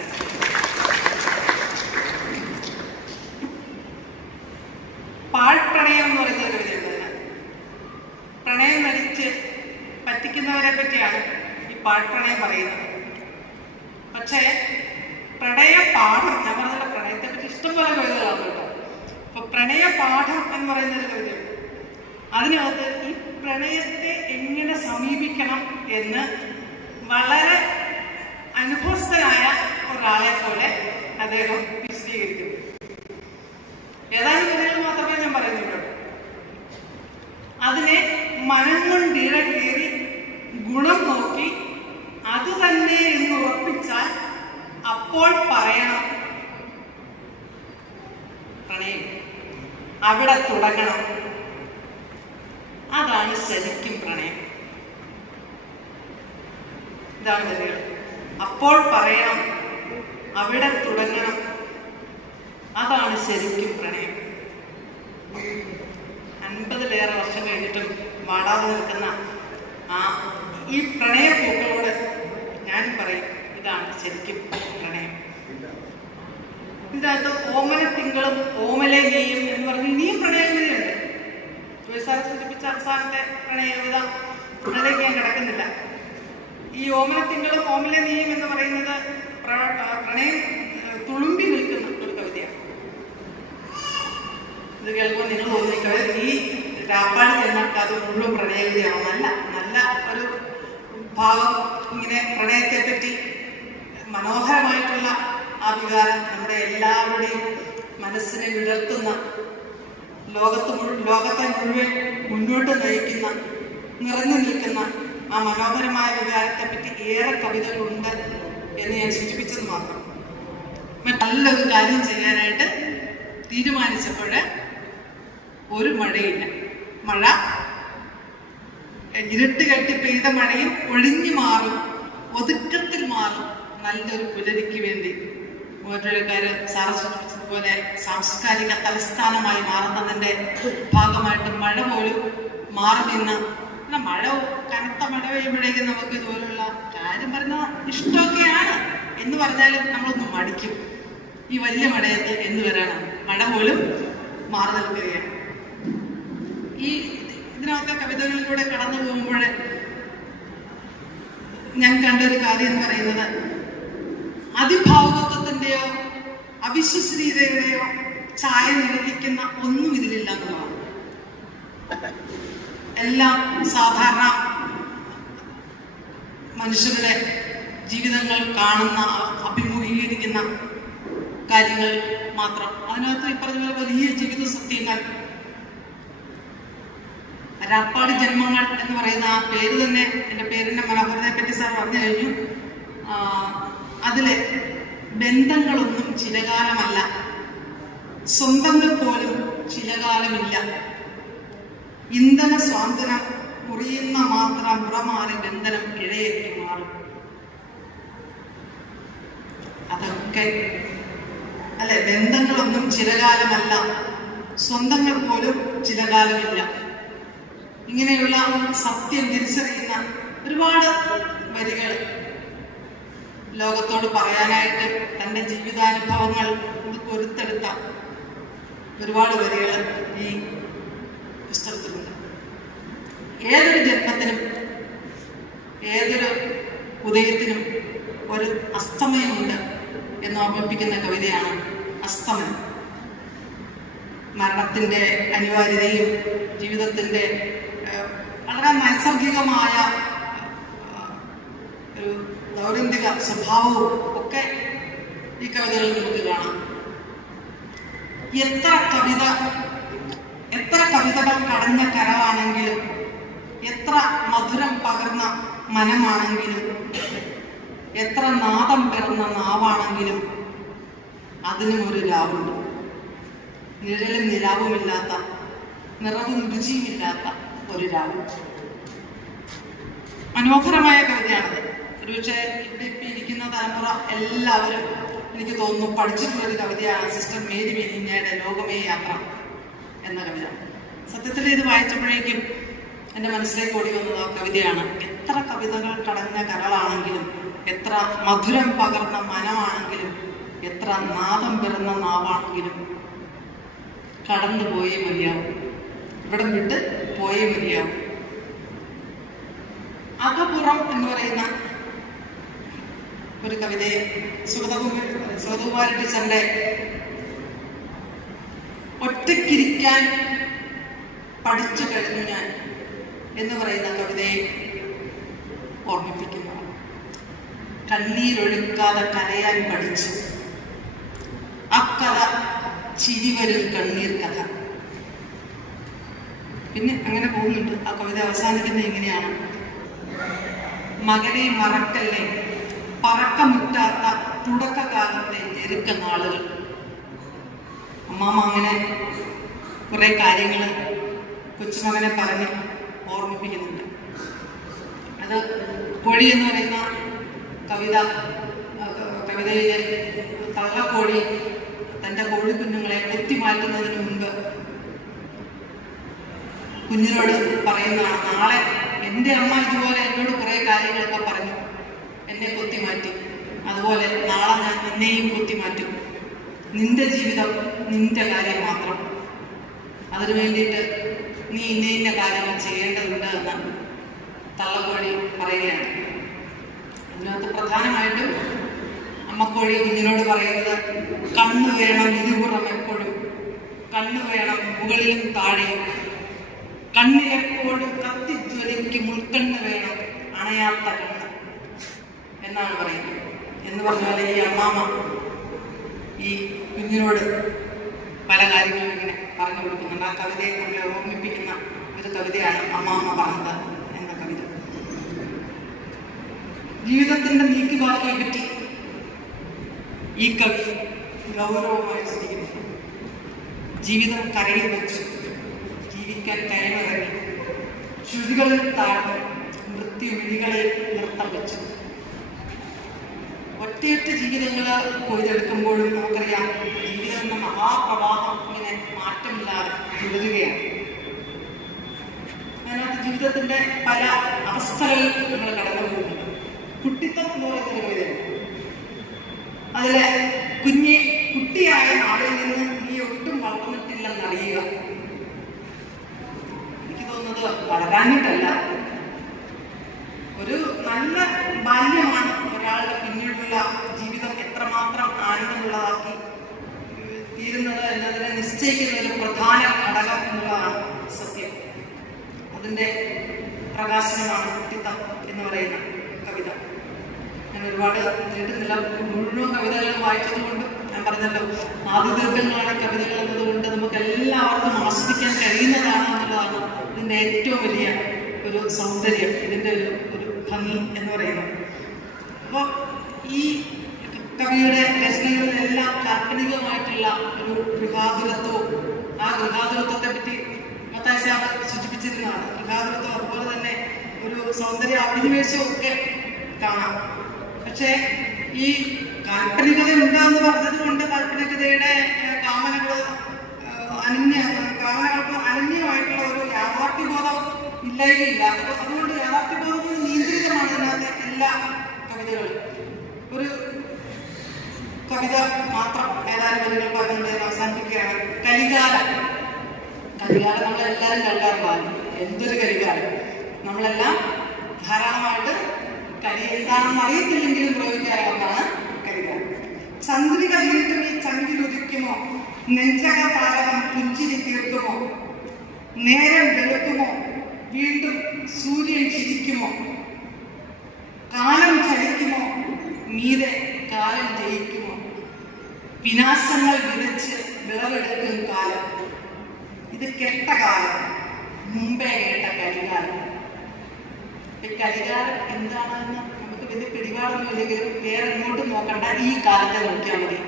പാഴ്പ്രണയം എന്ന് പറയുന്ന ഒരു കവിതയുണ്ട്. പ്രണയം നടിച്ച് പറ്റിക്കുന്നവരെ പറ്റിയാണ് ഈ പാഴ്പ്രണയം പറയുന്നത്. പക്ഷേ പ്രണയ പാഠം, ഞാൻ പറഞ്ഞ പ്രണയത്തെ പറ്റി ഇഷ്ടംപോലെ കവിതകളാണ് കേട്ടോ. അപ്പൊ പ്രണയ പാഠം എന്ന് പറയുന്ന ഒരു കവിതയുണ്ട്. അതിനകത്ത് ഈ പ്രണയത്തെ എങ്ങനെ സമീപിക്കണം എന്ന് വളരെ അനുഭവസ്ഥനായ ഒരാളെ പോലെ അദ്ദേഹം വിശദീകരിക്കുന്നു. ഏതാനും കഥകൾ മാത്രമേ ഞാൻ പറയുന്നുള്ളൂ. അതിനെ മനം കൊണ്ടിഴ കീറി ഗുണം നോക്കി അത് തന്നെ എന്ന് ഉറപ്പിച്ചാൽ അപ്പോൾ പറയണം പ്രണയം, അവിടെ തുടങ്ങണം. അതാണ് ശരിക്കും പ്രണയം. ഇതാണ് വരികൾ. അപ്പോൾ പറയണം, അവിടെ തുടങ്ങണം. അതാണ് ശരിക്കും പ്രണയം. 50-ലേറെ വർഷം കഴിഞ്ഞിട്ടും വാടാതെ നിൽക്കുന്ന ഈ പ്രണയപ്പൂക്കളോട് ഞാൻ പറയും, ഇതാണ് ശരിക്കും പ്രണയം. ഇതിനകത്ത് ഓമന തിങ്കളും ഓമലെ നീയും എന്ന് പറഞ്ഞ് ഇനിയും പ്രണയകവിതയുണ്ട്. സാർ സൂചിപ്പിച്ച അവസാനത്തെ പ്രണയകവിത അതിലേക്ക് ഞാൻ കിടക്കുന്നില്ല. ഈ ഓമന തിങ്കളും ഓമലെ നീയും എന്ന് പറയുന്നത് പ്രണയം തുളുമ്പി നിൽക്കുന്ന ഒരു കവിതയാണ്. ഇത് കേൾക്കുമ്പോൾ നിങ്ങൾ തോന്നിക്കവേ ഈ രാപ്പാടി ചെന്നർക്ക് അത് മുഴുവൻ പ്രണയകവിതയാണോ? നല്ല ഒരു ഭാഗം ഇങ്ങനെ പ്രണയത്തെ പറ്റി മനോഹരമായിട്ടുള്ള ആ വികാരം നമ്മുടെ എല്ലാവരുടെയും മനസ്സിനെ വിടർത്തുന്ന, ലോകത്തെ മുഴുവൻ മുന്നോട്ട് നയിക്കുന്ന, നിറഞ്ഞു നിൽക്കുന്ന ആ മനോഹരമായ വികാരത്തെ പറ്റി ഏറെ കവിതകളുണ്ട് എന്ന് ഞാൻ സൂചിപ്പിച്ചത് മാത്രം. നല്ലൊരു കാര്യം ചെയ്യാനായിട്ട് തീരുമാനിച്ചപ്പോൾ ഒരു മഴയില്ല. മഴ ഇരുട്ട് കെട്ടി പെയ്ത മഴയും ഒഴിഞ്ഞു മാറും, ഒതുക്കത്തിൽ മാറും. നല്ലൊരു പുലരിക്ക് വേണ്ടി ഓരോരുകാര് സാറ് സൂചിപ്പിച്ചതുപോലെ സാംസ്കാരിക തലസ്ഥാനമായി മാറുന്നതിൻ്റെ ഭാഗമായിട്ട് മഴ പോലും മാറി നിന്ന്, മഴ കനത്ത മഴ പെയ്യുമ്പോഴേക്കും നമുക്ക് ഇതുപോലുള്ള കാര്യം പറഞ്ഞാൽ ഇഷ്ടമൊക്കെയാണ് എന്ന് പറഞ്ഞാലും നമ്മളൊന്ന് മടിക്കും. ഈ വലിയ മഴയത്ത് എന്ന് വരണം, മഴ പോലും മാറി നിൽക്കുകയാണ്. ഈ ഇതിനകത്തെ കവിതകളിലൂടെ കടന്നു പോകുമ്പോൾ ഞാൻ കണ്ടൊരു കാര്യം എന്ന് പറയുന്നത്, അതിഭാവുകത്വത്തിൻ്റെയോ അവിശ്വസനീയതയുടെയോ ചായ നിലനിൽക്കുന്ന ഒന്നും ഇതിലില്ല എന്നുള്ളതാണ്. എല്ലാം സാധാരണ മനുഷ്യരുടെ ജീവിതങ്ങൾ കാണുന്ന, അഭിമുഖീകരിക്കുന്ന കാര്യങ്ങൾ മാത്രം. അതിനകത്ത് ഈ പറഞ്ഞ പോലെ വലിയ ജീവിത സത്യങ്ങൾ. രാപ്പാടി ജന്മങ്ങൾ എന്ന് പറയുന്ന ആ പേര് തന്നെ, എൻ്റെ പേരിൻ്റെ മനോഹരതയെ പറ്റി സാർ പറഞ്ഞു കഴിഞ്ഞു. അതിലെ ബന്ധങ്ങളൊന്നും ചിരകാലമല്ല, സ്വന്തങ്ങൾ പോലും ചിരകാലമില്ല. ഇന്ധന സ്വാന്തനം കുറിയുന്ന മാത്രം മുറമാറി ബന്ധനം ഇഴയേറ്റി മാറും. അതൊക്കെ അല്ലെ, ബന്ധങ്ങളൊന്നും ചിരകാലമല്ല, സ്വന്തങ്ങൾ പോലും ചിരകാലമില്ല. ഇങ്ങനെയുള്ള സത്യം തിരിച്ചറിയുന്ന ഒരുപാട് വരികൾ ലോകത്തോട് പറയാനായിട്ട് തൻ്റെ ജീവിതാനുഭവങ്ങൾ പൊരുത്തെടുത്ത ഒരുപാട് വരികൾ ഈ പുസ്തകത്തിലുണ്ട്. ഏതൊരു ജന്മത്തിനും ഏതൊരു ഉദയത്തിനും ഒരു അസ്തമയമുണ്ട് എന്ന് ഓർമ്മിപ്പിക്കുന്ന കവിതയാണ് അസ്തമയം. മരണത്തിൻ്റെ അനിവാര്യതയും ജീവിതത്തിൻ്റെ വളരെ നൈസർഗികമായ ഒരു ദൗരന്തിക സ്വഭാവവും ഒക്കെ ഈ കവിതകളിൽ നമുക്ക് കാണാം. എത്ര കവിതകൾ കടഞ്ഞ കരവാണെങ്കിലും, എത്ര മധുരം പകർന്ന മനമാണെങ്കിലും, എത്ര നാദം പിറന്ന നാവാണെങ്കിലും അതിനും ഒരു രാവുണ്ട്. നിഴലും നിലാവുമില്ലാത്ത, നിറവും രുചിയുമില്ലാത്ത ഒരു രാവ്. മനോഹരമായ കവിതയാണത്. ഒരുപക്ഷെ ഇവിടെ ഇപ്പം ഇരിക്കുന്ന തലമുറ എല്ലാവരും എനിക്ക് തോന്നുന്നു പഠിച്ചിട്ടുള്ളൊരു കവിതയാണ് സിസ്റ്റർ മേരി മെലിഞ്ഞയുടെ ലോകമേ യാത്ര എന്ന കവിത. സത്യത്തിൽ ഇത് വായിച്ചപ്പോഴേക്കും എൻ്റെ മനസ്സിലേക്ക് ഓടി വന്നത് ആ കവിതയാണ്. എത്ര കവിതകൾ കടഞ്ഞ കരളാണെങ്കിലും, എത്ര മധുരം പകർന്ന മനമാണെങ്കിലും, എത്ര നാദം പിറന്ന നാവാണെങ്കിലും കടന്നു പോയേ മതിയാവും, ഇവിടെ വിട്ട് പോയേ മതിയാവും. അകപുറം എന്ന് പറയുന്ന ഒരു കവിതയെ സുഗതകുമാരി ടീച്ചറിന്റെ ഒറ്റയ്ക്കിരിക്കാൻ പഠിച്ചു കഴിഞ്ഞു ഞാൻ എന്ന് പറയുന്ന കവിതയെ ഓർമ്മിപ്പിക്കുന്നു. കണ്ണീരൊഴുക്കാതെ കരയാൻ പഠിച്ചു, അക്കഥ ചിരിവരും കണ്ണീർ കഥ. പിന്നെ അങ്ങനെ പോകുന്നുണ്ട്. ആ കവിത അവസാനിക്കുന്നത് ഇങ്ങനെയാണ്: മകനെ മറക്കല്ലേ, പറക്കമുറ്റാത്ത തുടക്കകാലത്തെ ഞെരുക്ക നാളുകൾ. അമ്മാമ്മ അങ്ങനെ കുറെ കാര്യങ്ങൾ കൊച്ചുമകനെ പറഞ്ഞ് ഓർമ്മിപ്പിക്കുന്നുണ്ട്. അത് കോഴി എന്ന് പറയുന്ന കവിതയിലെ തള്ളക്കോഴി തൻ്റെ കോഴിക്കുഞ്ഞുങ്ങളെ കൊത്തിമാറ്റുന്നതിന് മുൻപ് കുഞ്ഞിനോട് പറയുന്നതാണ്, നാളെ എൻ്റെ അമ്മ ഇതുപോലെ എന്നോട് കുറേ കാര്യങ്ങളൊക്കെ പറഞ്ഞു, എന്നെ കൊത്തിമാറ്റി, അതുപോലെ നാളെ ഞാൻ നിന്നെയും കൊത്തിമാറ്റും. നിന്റെ ജീവിതം നിന്റെ കാര്യം മാത്രം, അതിനു വേണ്ടിയിട്ട് നീ ഇന്ന കാര്യങ്ങൾ ചെയ്യേണ്ടതുണ്ട് എന്ന് തള്ളക്കോഴി പറയുകയാണ്. അതിനകത്ത് പ്രധാനമായിട്ടും അമ്മക്കോഴി കുഞ്ഞിനോട് പറയുന്നത്, കണ്ണു വേണം ഇരുപുറം എപ്പോഴും, കണ്ണു വേണം മുകളിലും താഴെയും, കണ്ണിലെപ്പോഴും കത്തിജ്വലിക്ക് മുൾക്കണ്ണ് വേണം, അണയാത്ത കണ്ണ് എന്നാണ് പറയുന്നത്. എന്ന് പറഞ്ഞാൽ ഈ അമ്മാമ്മ ഈ കുഞ്ഞിനോട് പല കാര്യങ്ങളും ഇങ്ങനെ പറഞ്ഞു കൊടുക്കുന്നുണ്ട്. ആ കവിതയെ നമ്മളെ ഓർമ്മിപ്പിക്കുന്ന ഒരു കവിതയാണ് അമ്മാമ്മ പറഞ്ഞത് എന്ന കവിത. ജീവിതത്തിന്റെ നീക്കിവാക്കിയെ പറ്റി ഈ കവി ഗൗരവമായി ചിന്തിക്കുന്നു. ജീവിതം കരയിൽ വെച്ചു, ജീവിക്കാൻ കയറിറങ്ങി, ചുഴികളിൽ താഴ്ന്നു, മൃത്യു വിഴികളിൽ നൃത്തം വെച്ചു. ഒറ്റയൊറ്റ ജീവിതങ്ങൾ കൊയ്തെടുക്കുമ്പോഴും നമുക്കറിയാം ജീവിതം എന്ന മഹാപ്രവാഹം ഇങ്ങനെ മാറ്റമില്ലാതെ തുടരുകയാണ്. അതിനകത്ത് ജീവിതത്തിന്റെ പല അവസ്ഥകളിൽ നമ്മൾ കടന്നു പോകുന്നുണ്ട്. കുട്ടിത്തം എന്ന് പറയുന്ന കവിതയാണ്. അതിലെ കുട്ടിയായ നാളിൽ നിന്ന് നീ ഒട്ടും വളർന്നിട്ടില്ലെന്നറിയുക. എനിക്ക് തോന്നുന്നത് വളരാനിട്ടല്ല, ഒരു നല്ല ബാല്യമാണ് ഒരാളുടെ പിന്നീടുള്ള ജീവിതം എത്രമാത്രം ആനന്ദമുള്ളതാക്കി തീരുന്നത് എന്നതിനെ നിശ്ചയിക്കുന്ന ഒരു പ്രധാന ഘടകം എന്നുള്ളതാണ് സത്യം. അതിൻ്റെ പ്രകാശനമാണ് കുട്ടിത്തം എന്ന് പറയുന്ന കവിത. ഞാൻ ഒരുപാട് നീട്ടുന്നില്ല, മുഴുവൻ കവിതകൾ വായിച്ചതുകൊണ്ട് ഞാൻ പറഞ്ഞല്ലോ, ആദിദീർഘങ്ങളാണ് കവിതകൾ എന്നതുകൊണ്ട് നമുക്ക് എല്ലാവർക്കും ആസ്വദിക്കാൻ കഴിയുന്നതാണ് എന്നുള്ളതാണ് ഇതിൻ്റെ ഏറ്റവും വലിയ ഒരു സൗന്ദര്യം, ഇതിൻ്റെ ഒരു ഭംഗി എന്ന് പറയുന്നത്. അപ്പോൾ ഈ കവിയുടെ രചനകളിലെല്ലാം കാൽപ്പനികമായിട്ടുള്ള ഒരു ഗൃഹാതുരത്വവും, ആ ഗൃഹാതുരത്വത്തെ പറ്റി മത്തായി സാർ സൂചിപ്പിച്ചിരുന്നതാണ്. ഗൃഹാതുരത്വം അതുപോലെ തന്നെ ഒരു സൗന്ദര്യ അഭിനിവേശവും ഒക്കെ കാണാം. പക്ഷേ ഈ കാൽപ്പനികത ഉണ്ടെന്ന് പറഞ്ഞത് കൊണ്ട് കാൽപ്പനികതയുടെ കാമനകൾക്ക് അനന്യമായിട്ടുള്ള ഒരു യാഥാർത്ഥ്യബോധം ഇല്ലായിരിക്കില്ല. അതുകൊണ്ട് യാഥാർത്ഥ്യബോധത്തിന് നിയന്ത്രിതമാണ് ഇതിനകത്ത് എല്ലാ കവിതകളും. ഒരു കവിത മാത്രം ഏതാനും വരികൾ പറഞ്ഞുകൊണ്ട് അവസാനിപ്പിക്കുകയാണ്. കലികാലം നമ്മളെല്ലാവരും കേൾക്കാറുള്ളതാണ്. എന്തൊരു കലികാലം! നമ്മളെല്ലാം ധാരാളമായിട്ട് കലി എന്താണെന്ന് അറിയത്തില്ലെങ്കിലും പ്രയോഗിക്കാറുള്ളതാണ് കലികാലം. ചന്ദ്രിക വീണ്ടും ഈ ചങ്കിലുദിക്കുമോ, നെഞ്ചക താരകം പുഞ്ചിരി തീർക്കുമോ, നേരം വെളുക്കുമോ, വീണ്ടും സൂര്യൻ ചിരിക്കുമോ, കാലം ചലിക്കുമോ, മീതെ കാലം ജയിക്കുമോ, വിനാശങ്ങൾ വിതച്ച് വിളവെടുക്കും കാലം, ഇത് കെട്ട കാലം, മുമ്പേ കേട്ട കരികാലം. ഈ കരികാലം എന്താണെന്ന് നമുക്ക് വലിയ പിടിപാടൊന്നുമില്ലെങ്കിലും വേറെ ഇങ്ങോട്ടും നോക്കണ്ട, ഈ കാലത്തെ നോക്കിയാൽ മതി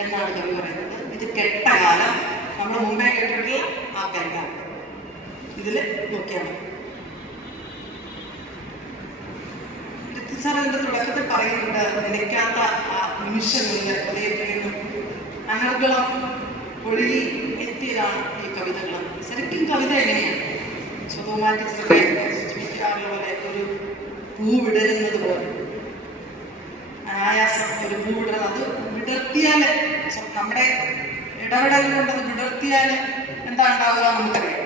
എന്നാണ് കവി പറയുന്നത്. ഇത് കെട്ട കാലം, നമ്മൾ മുമ്പേ കേട്ടിട്ടുള്ള ആ കരികാലം, ഇതിൽ നോക്കിയാൽ മതി. സാറിന്റെ തുടക്കത്തിൽ പറയുന്നുണ്ട്, നിലയ്ക്കാത്ത ആ നിമിഷങ്ങളിൽ ഹൃദയത്തിൽ നിന്നും അനർഗളം ഒഴുകി എത്തിയതാണ് ഈ കവിതകൾ. ശരിക്കും കവിത എങ്ങനെയാണ്? സ്വതമാറ്റി സൂചിപ്പിക്കാറുള്ള പോലെ ഒരു പൂ വിടരുന്നത് പോലെ, അനായാസം ഒരു പൂ വിടരുന്നത്. അത് വിടർത്തിയാൽ, നമ്മുടെ ഇടപെടൽ കൊണ്ട് അത് വിടർത്തിയാൽ എന്താ ഉണ്ടാവുക നമുക്കറിയാം.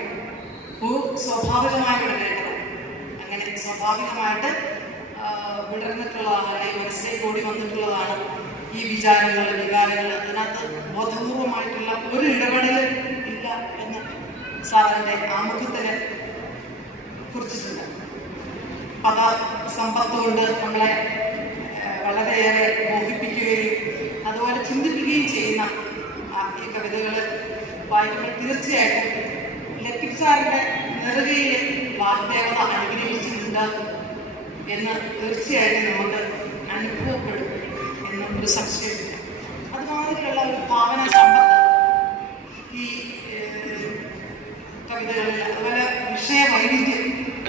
പൂ സ്വാഭാവികമായി വിടരേണ്ടതാണ്. അങ്ങനെ സ്വാഭാവികമായിട്ട് വിടർന്നിട്ടുള്ളതാണ്, അല്ലെങ്കിൽ മനസ്സിലേക്ക് ഓടി വന്നിട്ടുള്ളതാണ് ഈ വിചാരങ്ങൾ, വികാരങ്ങൾ. അതിനകത്ത് ബോധപൂർവമായിട്ടുള്ള ഒരു ഇടപെടൽ ഇല്ല എന്ന് സാറിന്റെ ആമുഖത്തിന് കുറിച്ചിട്ടുണ്ട്. പദ സമ്പത്തുകൊണ്ട് നമ്മളെ വളരെയേറെ മോഹിപ്പിക്കുകയും അതുപോലെ ചിന്തിപ്പിക്കുകയും ചെയ്യുന്ന ഈ കവിതകൾ വായിക്കുമ്പോൾ തീർച്ചയായിട്ടും ലത്തീഫ് സാറിന്റെ നെറുകയിലെ വാഗ്ദേവത അനുഗ്രഹിച്ചിട്ടുണ്ട് എന്ന് തീർച്ചയായിട്ടും നമുക്ക് അനുഭവപ്പെടും എന്ന് ഒരു സംശയമില്ല. അതുമാതിരിയുള്ള ഒരു ഭാവന സമ്പത്ത് ഈ കവിതകളിൽ, അതുപോലെ വിഷയ വൈവിധ്യം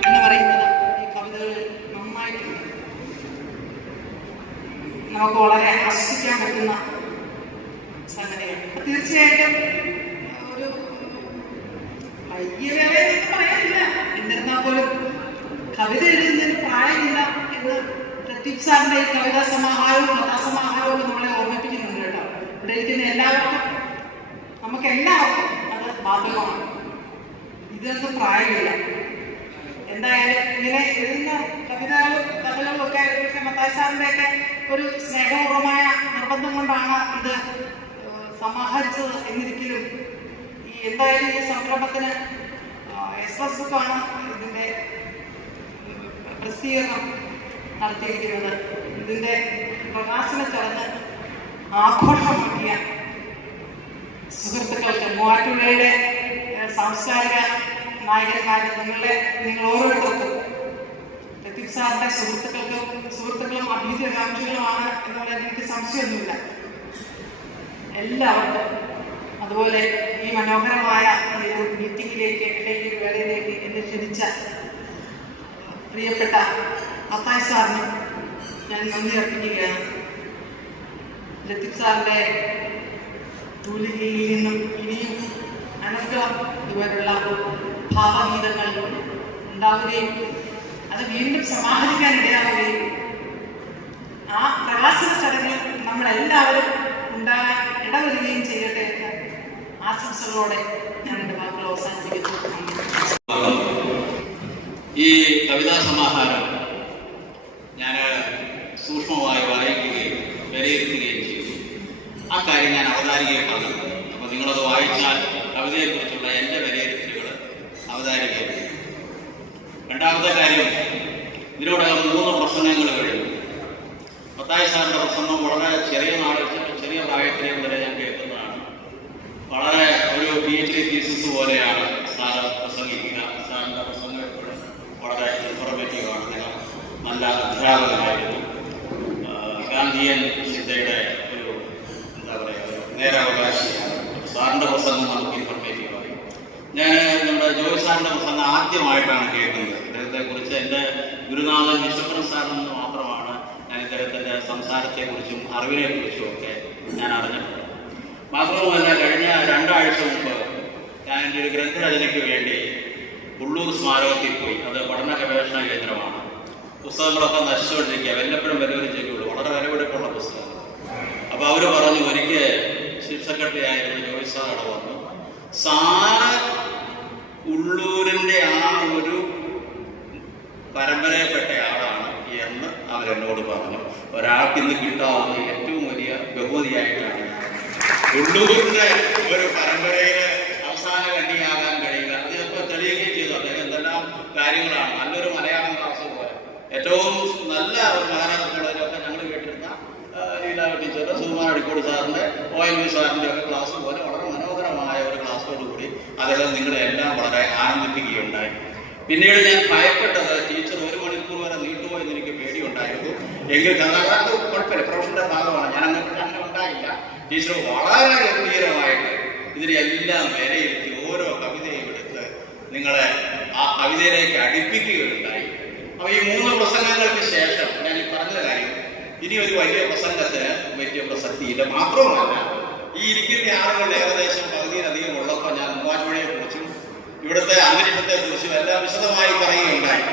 എന്ന് പറയുന്നത് ഈ കവിതകളിൽ നന്നായിട്ടുണ്ട്. നമുക്ക് വളരെ ആസ്വദിക്കാൻ പറ്റുന്ന സംഗതിയാണ്. തീർച്ചയായിട്ടും ഒരു വലിയ വേലയെന്ന് പറയാനില്ല, എന്നിരുന്നാൽ പോലും കവിത എഴുതുന്നതിന് പ്രായമില്ല എന്ന് ലത്തീഫ് സാറിന്റെ ഈ കവിതാ സമാഹാരവും കഥാസമാഹാരവും നമ്മളെ ഓർമ്മിപ്പിക്കുന്നുണ്ട് കേട്ടോ. ഇവിടെ ഇരിക്കുന്ന എല്ലാവർക്കും, നമുക്ക് എല്ലാവർക്കും അത് ബാധകമാണ്. ഇതൊന്നും പ്രായമില്ല. എന്തായാലും ഇങ്ങനെ എഴുതുന്ന കവിതകളും കഥകളും ഒക്കെ പക്ഷെ മത്തായി സാറിന്റെ ഒക്കെ ഒരു സ്നേഹപൂർവമായ നിർബന്ധം കൊണ്ടാണ് ഇത് സമാഹരിച്ചത് എന്നിരിക്കലും എന്തായാലും ഈ സംരംഭത്തിന് എസ്എസ്സുക്കാണ് ഇതിന്റെ പ്രസിദ്ധീകരണം നടത്തിയിരിക്കുന്നത്. ഇതിന്റെ പ്രകാശന ചടങ്ങ് ആഘോഷമാക്കിയ സുഹൃത്തുക്കൾക്ക്, മൂവാറ്റുപുഴയുടെ സാംസ്കാരിക നായകന്മാരും നിങ്ങൾ ഓരോരുത്തർക്കും, ലത്തീഫ് സാറിന്റെ സുഹൃത്തുക്കളും അഭ്യുതകാംക്ഷികളുമാണ് എന്നുള്ളത് എനിക്ക് സംശയമൊന്നുമില്ല. എല്ലാവർക്കും അതുപോലെ ഈ മനോഹരമായ ഒരു മീറ്റിംഗിലേക്ക്, അല്ലെങ്കിൽ ഒരു വേളയിലേക്ക് എന്നെ ക്ഷണിച്ച പ്രിയപ്പെട്ട മത്തായി സാറിന് ഞാൻ നന്ദി അർപ്പിക്കുകയാണ്. ലത്തീഫ് സാറിന്റെ തൂലികയിൽ നിന്നും ഇനിയും അനന്തം ഇതുപോലുള്ള ഭാവഗീതങ്ങൾ ഉണ്ടാവുകയും അത് വീണ്ടും സമാഹരിക്കാൻ ഇടയാവുകയും ആ പ്രവാസന ചടങ്ങിൽ നമ്മളെല്ലാവരും ഉണ്ടാകാൻ ഇടവരുകയും ചെയ്യട്ടെ എന്ന് ആശംസകളോടെ ഞാൻ എൻ്റെ വാക്കുകൾ അവസാനിപ്പിക്കുന്നു. ഈ കവിതാ സമാഹാരം ഞാൻ സൂക്ഷ്മമായി വായിക്കുകയും വിലയിരുത്തുകയും ചെയ്തു. ആ കാര്യം ഞാൻ അവതാരികയെ പറഞ്ഞു. അപ്പോൾ നിങ്ങളത് വായിച്ചാൽ കവിതയെക്കുറിച്ചുള്ള എൻ്റെ വിലയിരുത്തലുകൾ അവതാരികയാണ്. രണ്ടാമത്തെ കാര്യം, ഇതിലൂടെ 3 പ്രസംഗങ്ങൾ കഴിഞ്ഞു. മത്തായി സാറിൻ്റെ പ്രസംഗം വളരെ ചെറിയ ചെറിയ പ്രായത്തിലെ മുതലേ ഞാൻ കേൾക്കുന്നതാണ്. വളരെ ഒരു PhD തീസിസ് പോലെയാണ് സാറ് പ്രസംഗിക്കുക. സാറിൻ്റെ പ്രസംഗം എപ്പോഴും വളരെ ഇൻഫോർമേറ്റീവാണ്. അദ്ദേഹം നല്ല അധ്യാപകനായിരുന്നു. ഗാന്ധിയൻ ചിന്തയുടെ ഒരു എന്താ പറയുക നേരാവകാശിയാണ്. സാറിൻ്റെ പ്രസംഗം നമുക്ക് ഇൻഫോർമേറ്റീവായി. ഞാൻ നമ്മുടെ ജോയ് സാറിൻ്റെ പ്രസംഗം ആദ്യമായിട്ടാണ് കേൾക്കുന്നത്. അദ്ദേഹത്തെക്കുറിച്ച് എൻ്റെ ഗുരുനാഥൻ വിശ്വപ്രൻ സാറിൽ നിന്ന് മാത്രമാണ് ഞാൻ ഇദ്ദേഹത്തിൻ്റെ സംസാരത്തെക്കുറിച്ചും അറിവിനെക്കുറിച്ചും ഒക്കെ ഞാൻ അറിഞ്ഞിട്ടുണ്ട്. മാത്രവുമല്ല, കഴിഞ്ഞ 2 ആഴ്ച മുമ്പ് ഞാൻ എൻ്റെ ഒരു ഗ്രന്ഥരചനയ്ക്ക് വേണ്ടി ഉള്ളൂർ സ്മാരകത്തിൽ പോയി. അത് പഠന ഗവേഷണ കേന്ദ്രമാണ്. പുസ്തകങ്ങളൊക്കെ നശിച്ചുകൊണ്ടിരിക്കുക, വല്ലപ്പോഴും വല്ലവരും ചെയ്യുള്ളൂ. വളരെ വിലപിടിപ്പുള്ള പുസ്തകങ്ങൾ. അപ്പോൾ അവർ പറഞ്ഞു, ഒരിക്കൽ ചീഫ് സെക്രട്ടറി ആയിരുന്ന ജോയ് സാർ അവിടെ വന്നു. സാറ് ഉള്ളൂരിൻ്റെ ആ ഒരു പരമ്പരയിൽപ്പെട്ട ആളാണ് എന്ന് അവരെന്നോട് പറഞ്ഞു. ഒരാൾക്ക് ഇന്ന് കിട്ടാവുന്ന ഏറ്റവും വലിയ ബഹുമതിയായിട്ടാണ് ഉള്ളൂരിന്റെ ഒരു പരമ്പരയിൽ അവസാന കണ്ണിയാകാൻ കഴിയുക. അത് ചിലപ്പോൾ തെളിയുകയും ചെയ്തു. അദ്ദേഹം എന്തെല്ലാം കാര്യങ്ങളാണ്. നല്ലൊരു മലയാളം ക്ലാസ് പോലെ ഏറ്റവും നല്ല ഒരു മഹാരാഷ്ട്ര കോളേജിലൊക്കെ ഞങ്ങൾ കേട്ടിരുന്ന ലീലാ ടീച്ചറുടെ, സുകുമാർ അടിക്കോട് സാറിന്റെ, ONV സാറിന്റെ ഒക്കെ ക്ലാസ് പോലെ വളരെ മനോഹരമായ ഒരു ക്ലാസ്സോടുകൂടി അദ്ദേഹം നിങ്ങളെ എല്ലാം വളരെ ആനന്ദിപ്പിക്കുകയുണ്ടായി. പിന്നീട് ഞാൻ ഭയപ്പെട്ടത് ടീച്ചർ 1 മണിക്കൂർ വരെ നീട്ടുമോ എന്ന് എനിക്ക് പേടിയുണ്ടായിരുന്നു. എങ്കിൽ കഥാകാരത്ത് കുഴപ്പമില്ല, പ്രൊഫഷന്റെ ഭാഗമാണ്. ഞാൻ അങ്ങനെ ഉണ്ടായില്ല. ടീച്ചർ വളരെ ഗംഭീരമായിട്ട് ഇതിനെല്ലാം വിലയിരുത്തി ഓരോ കവിതയും എടുത്ത് നിങ്ങളെ ആ കവിതയിലേക്ക് അടുപ്പിക്കുകയുണ്ടായി. അപ്പോൾ ഈ 3 പ്രസംഗങ്ങൾക്ക് ശേഷം ഞാൻ ഈ പറഞ്ഞ കാര്യം ഇനി ഒരു വലിയ പ്രസംഗത്തിന് വലിയ പ്രസക്തിയില്ല. മാത്രവുമല്ല, ഈ ഇരിക്കുന്ന ആളുകളുടെ ഏകദേശം പകുതിയിലധികം ഉള്ളപ്പോൾ ഞാൻ മൂവാറ്റുപുഴയെ കുറിച്ചും ഇവിടുത്തെ അന്തരീക്ഷത്തെ കുറിച്ചും എല്ലാം വിശദമായി പറയുകയുണ്ടായി.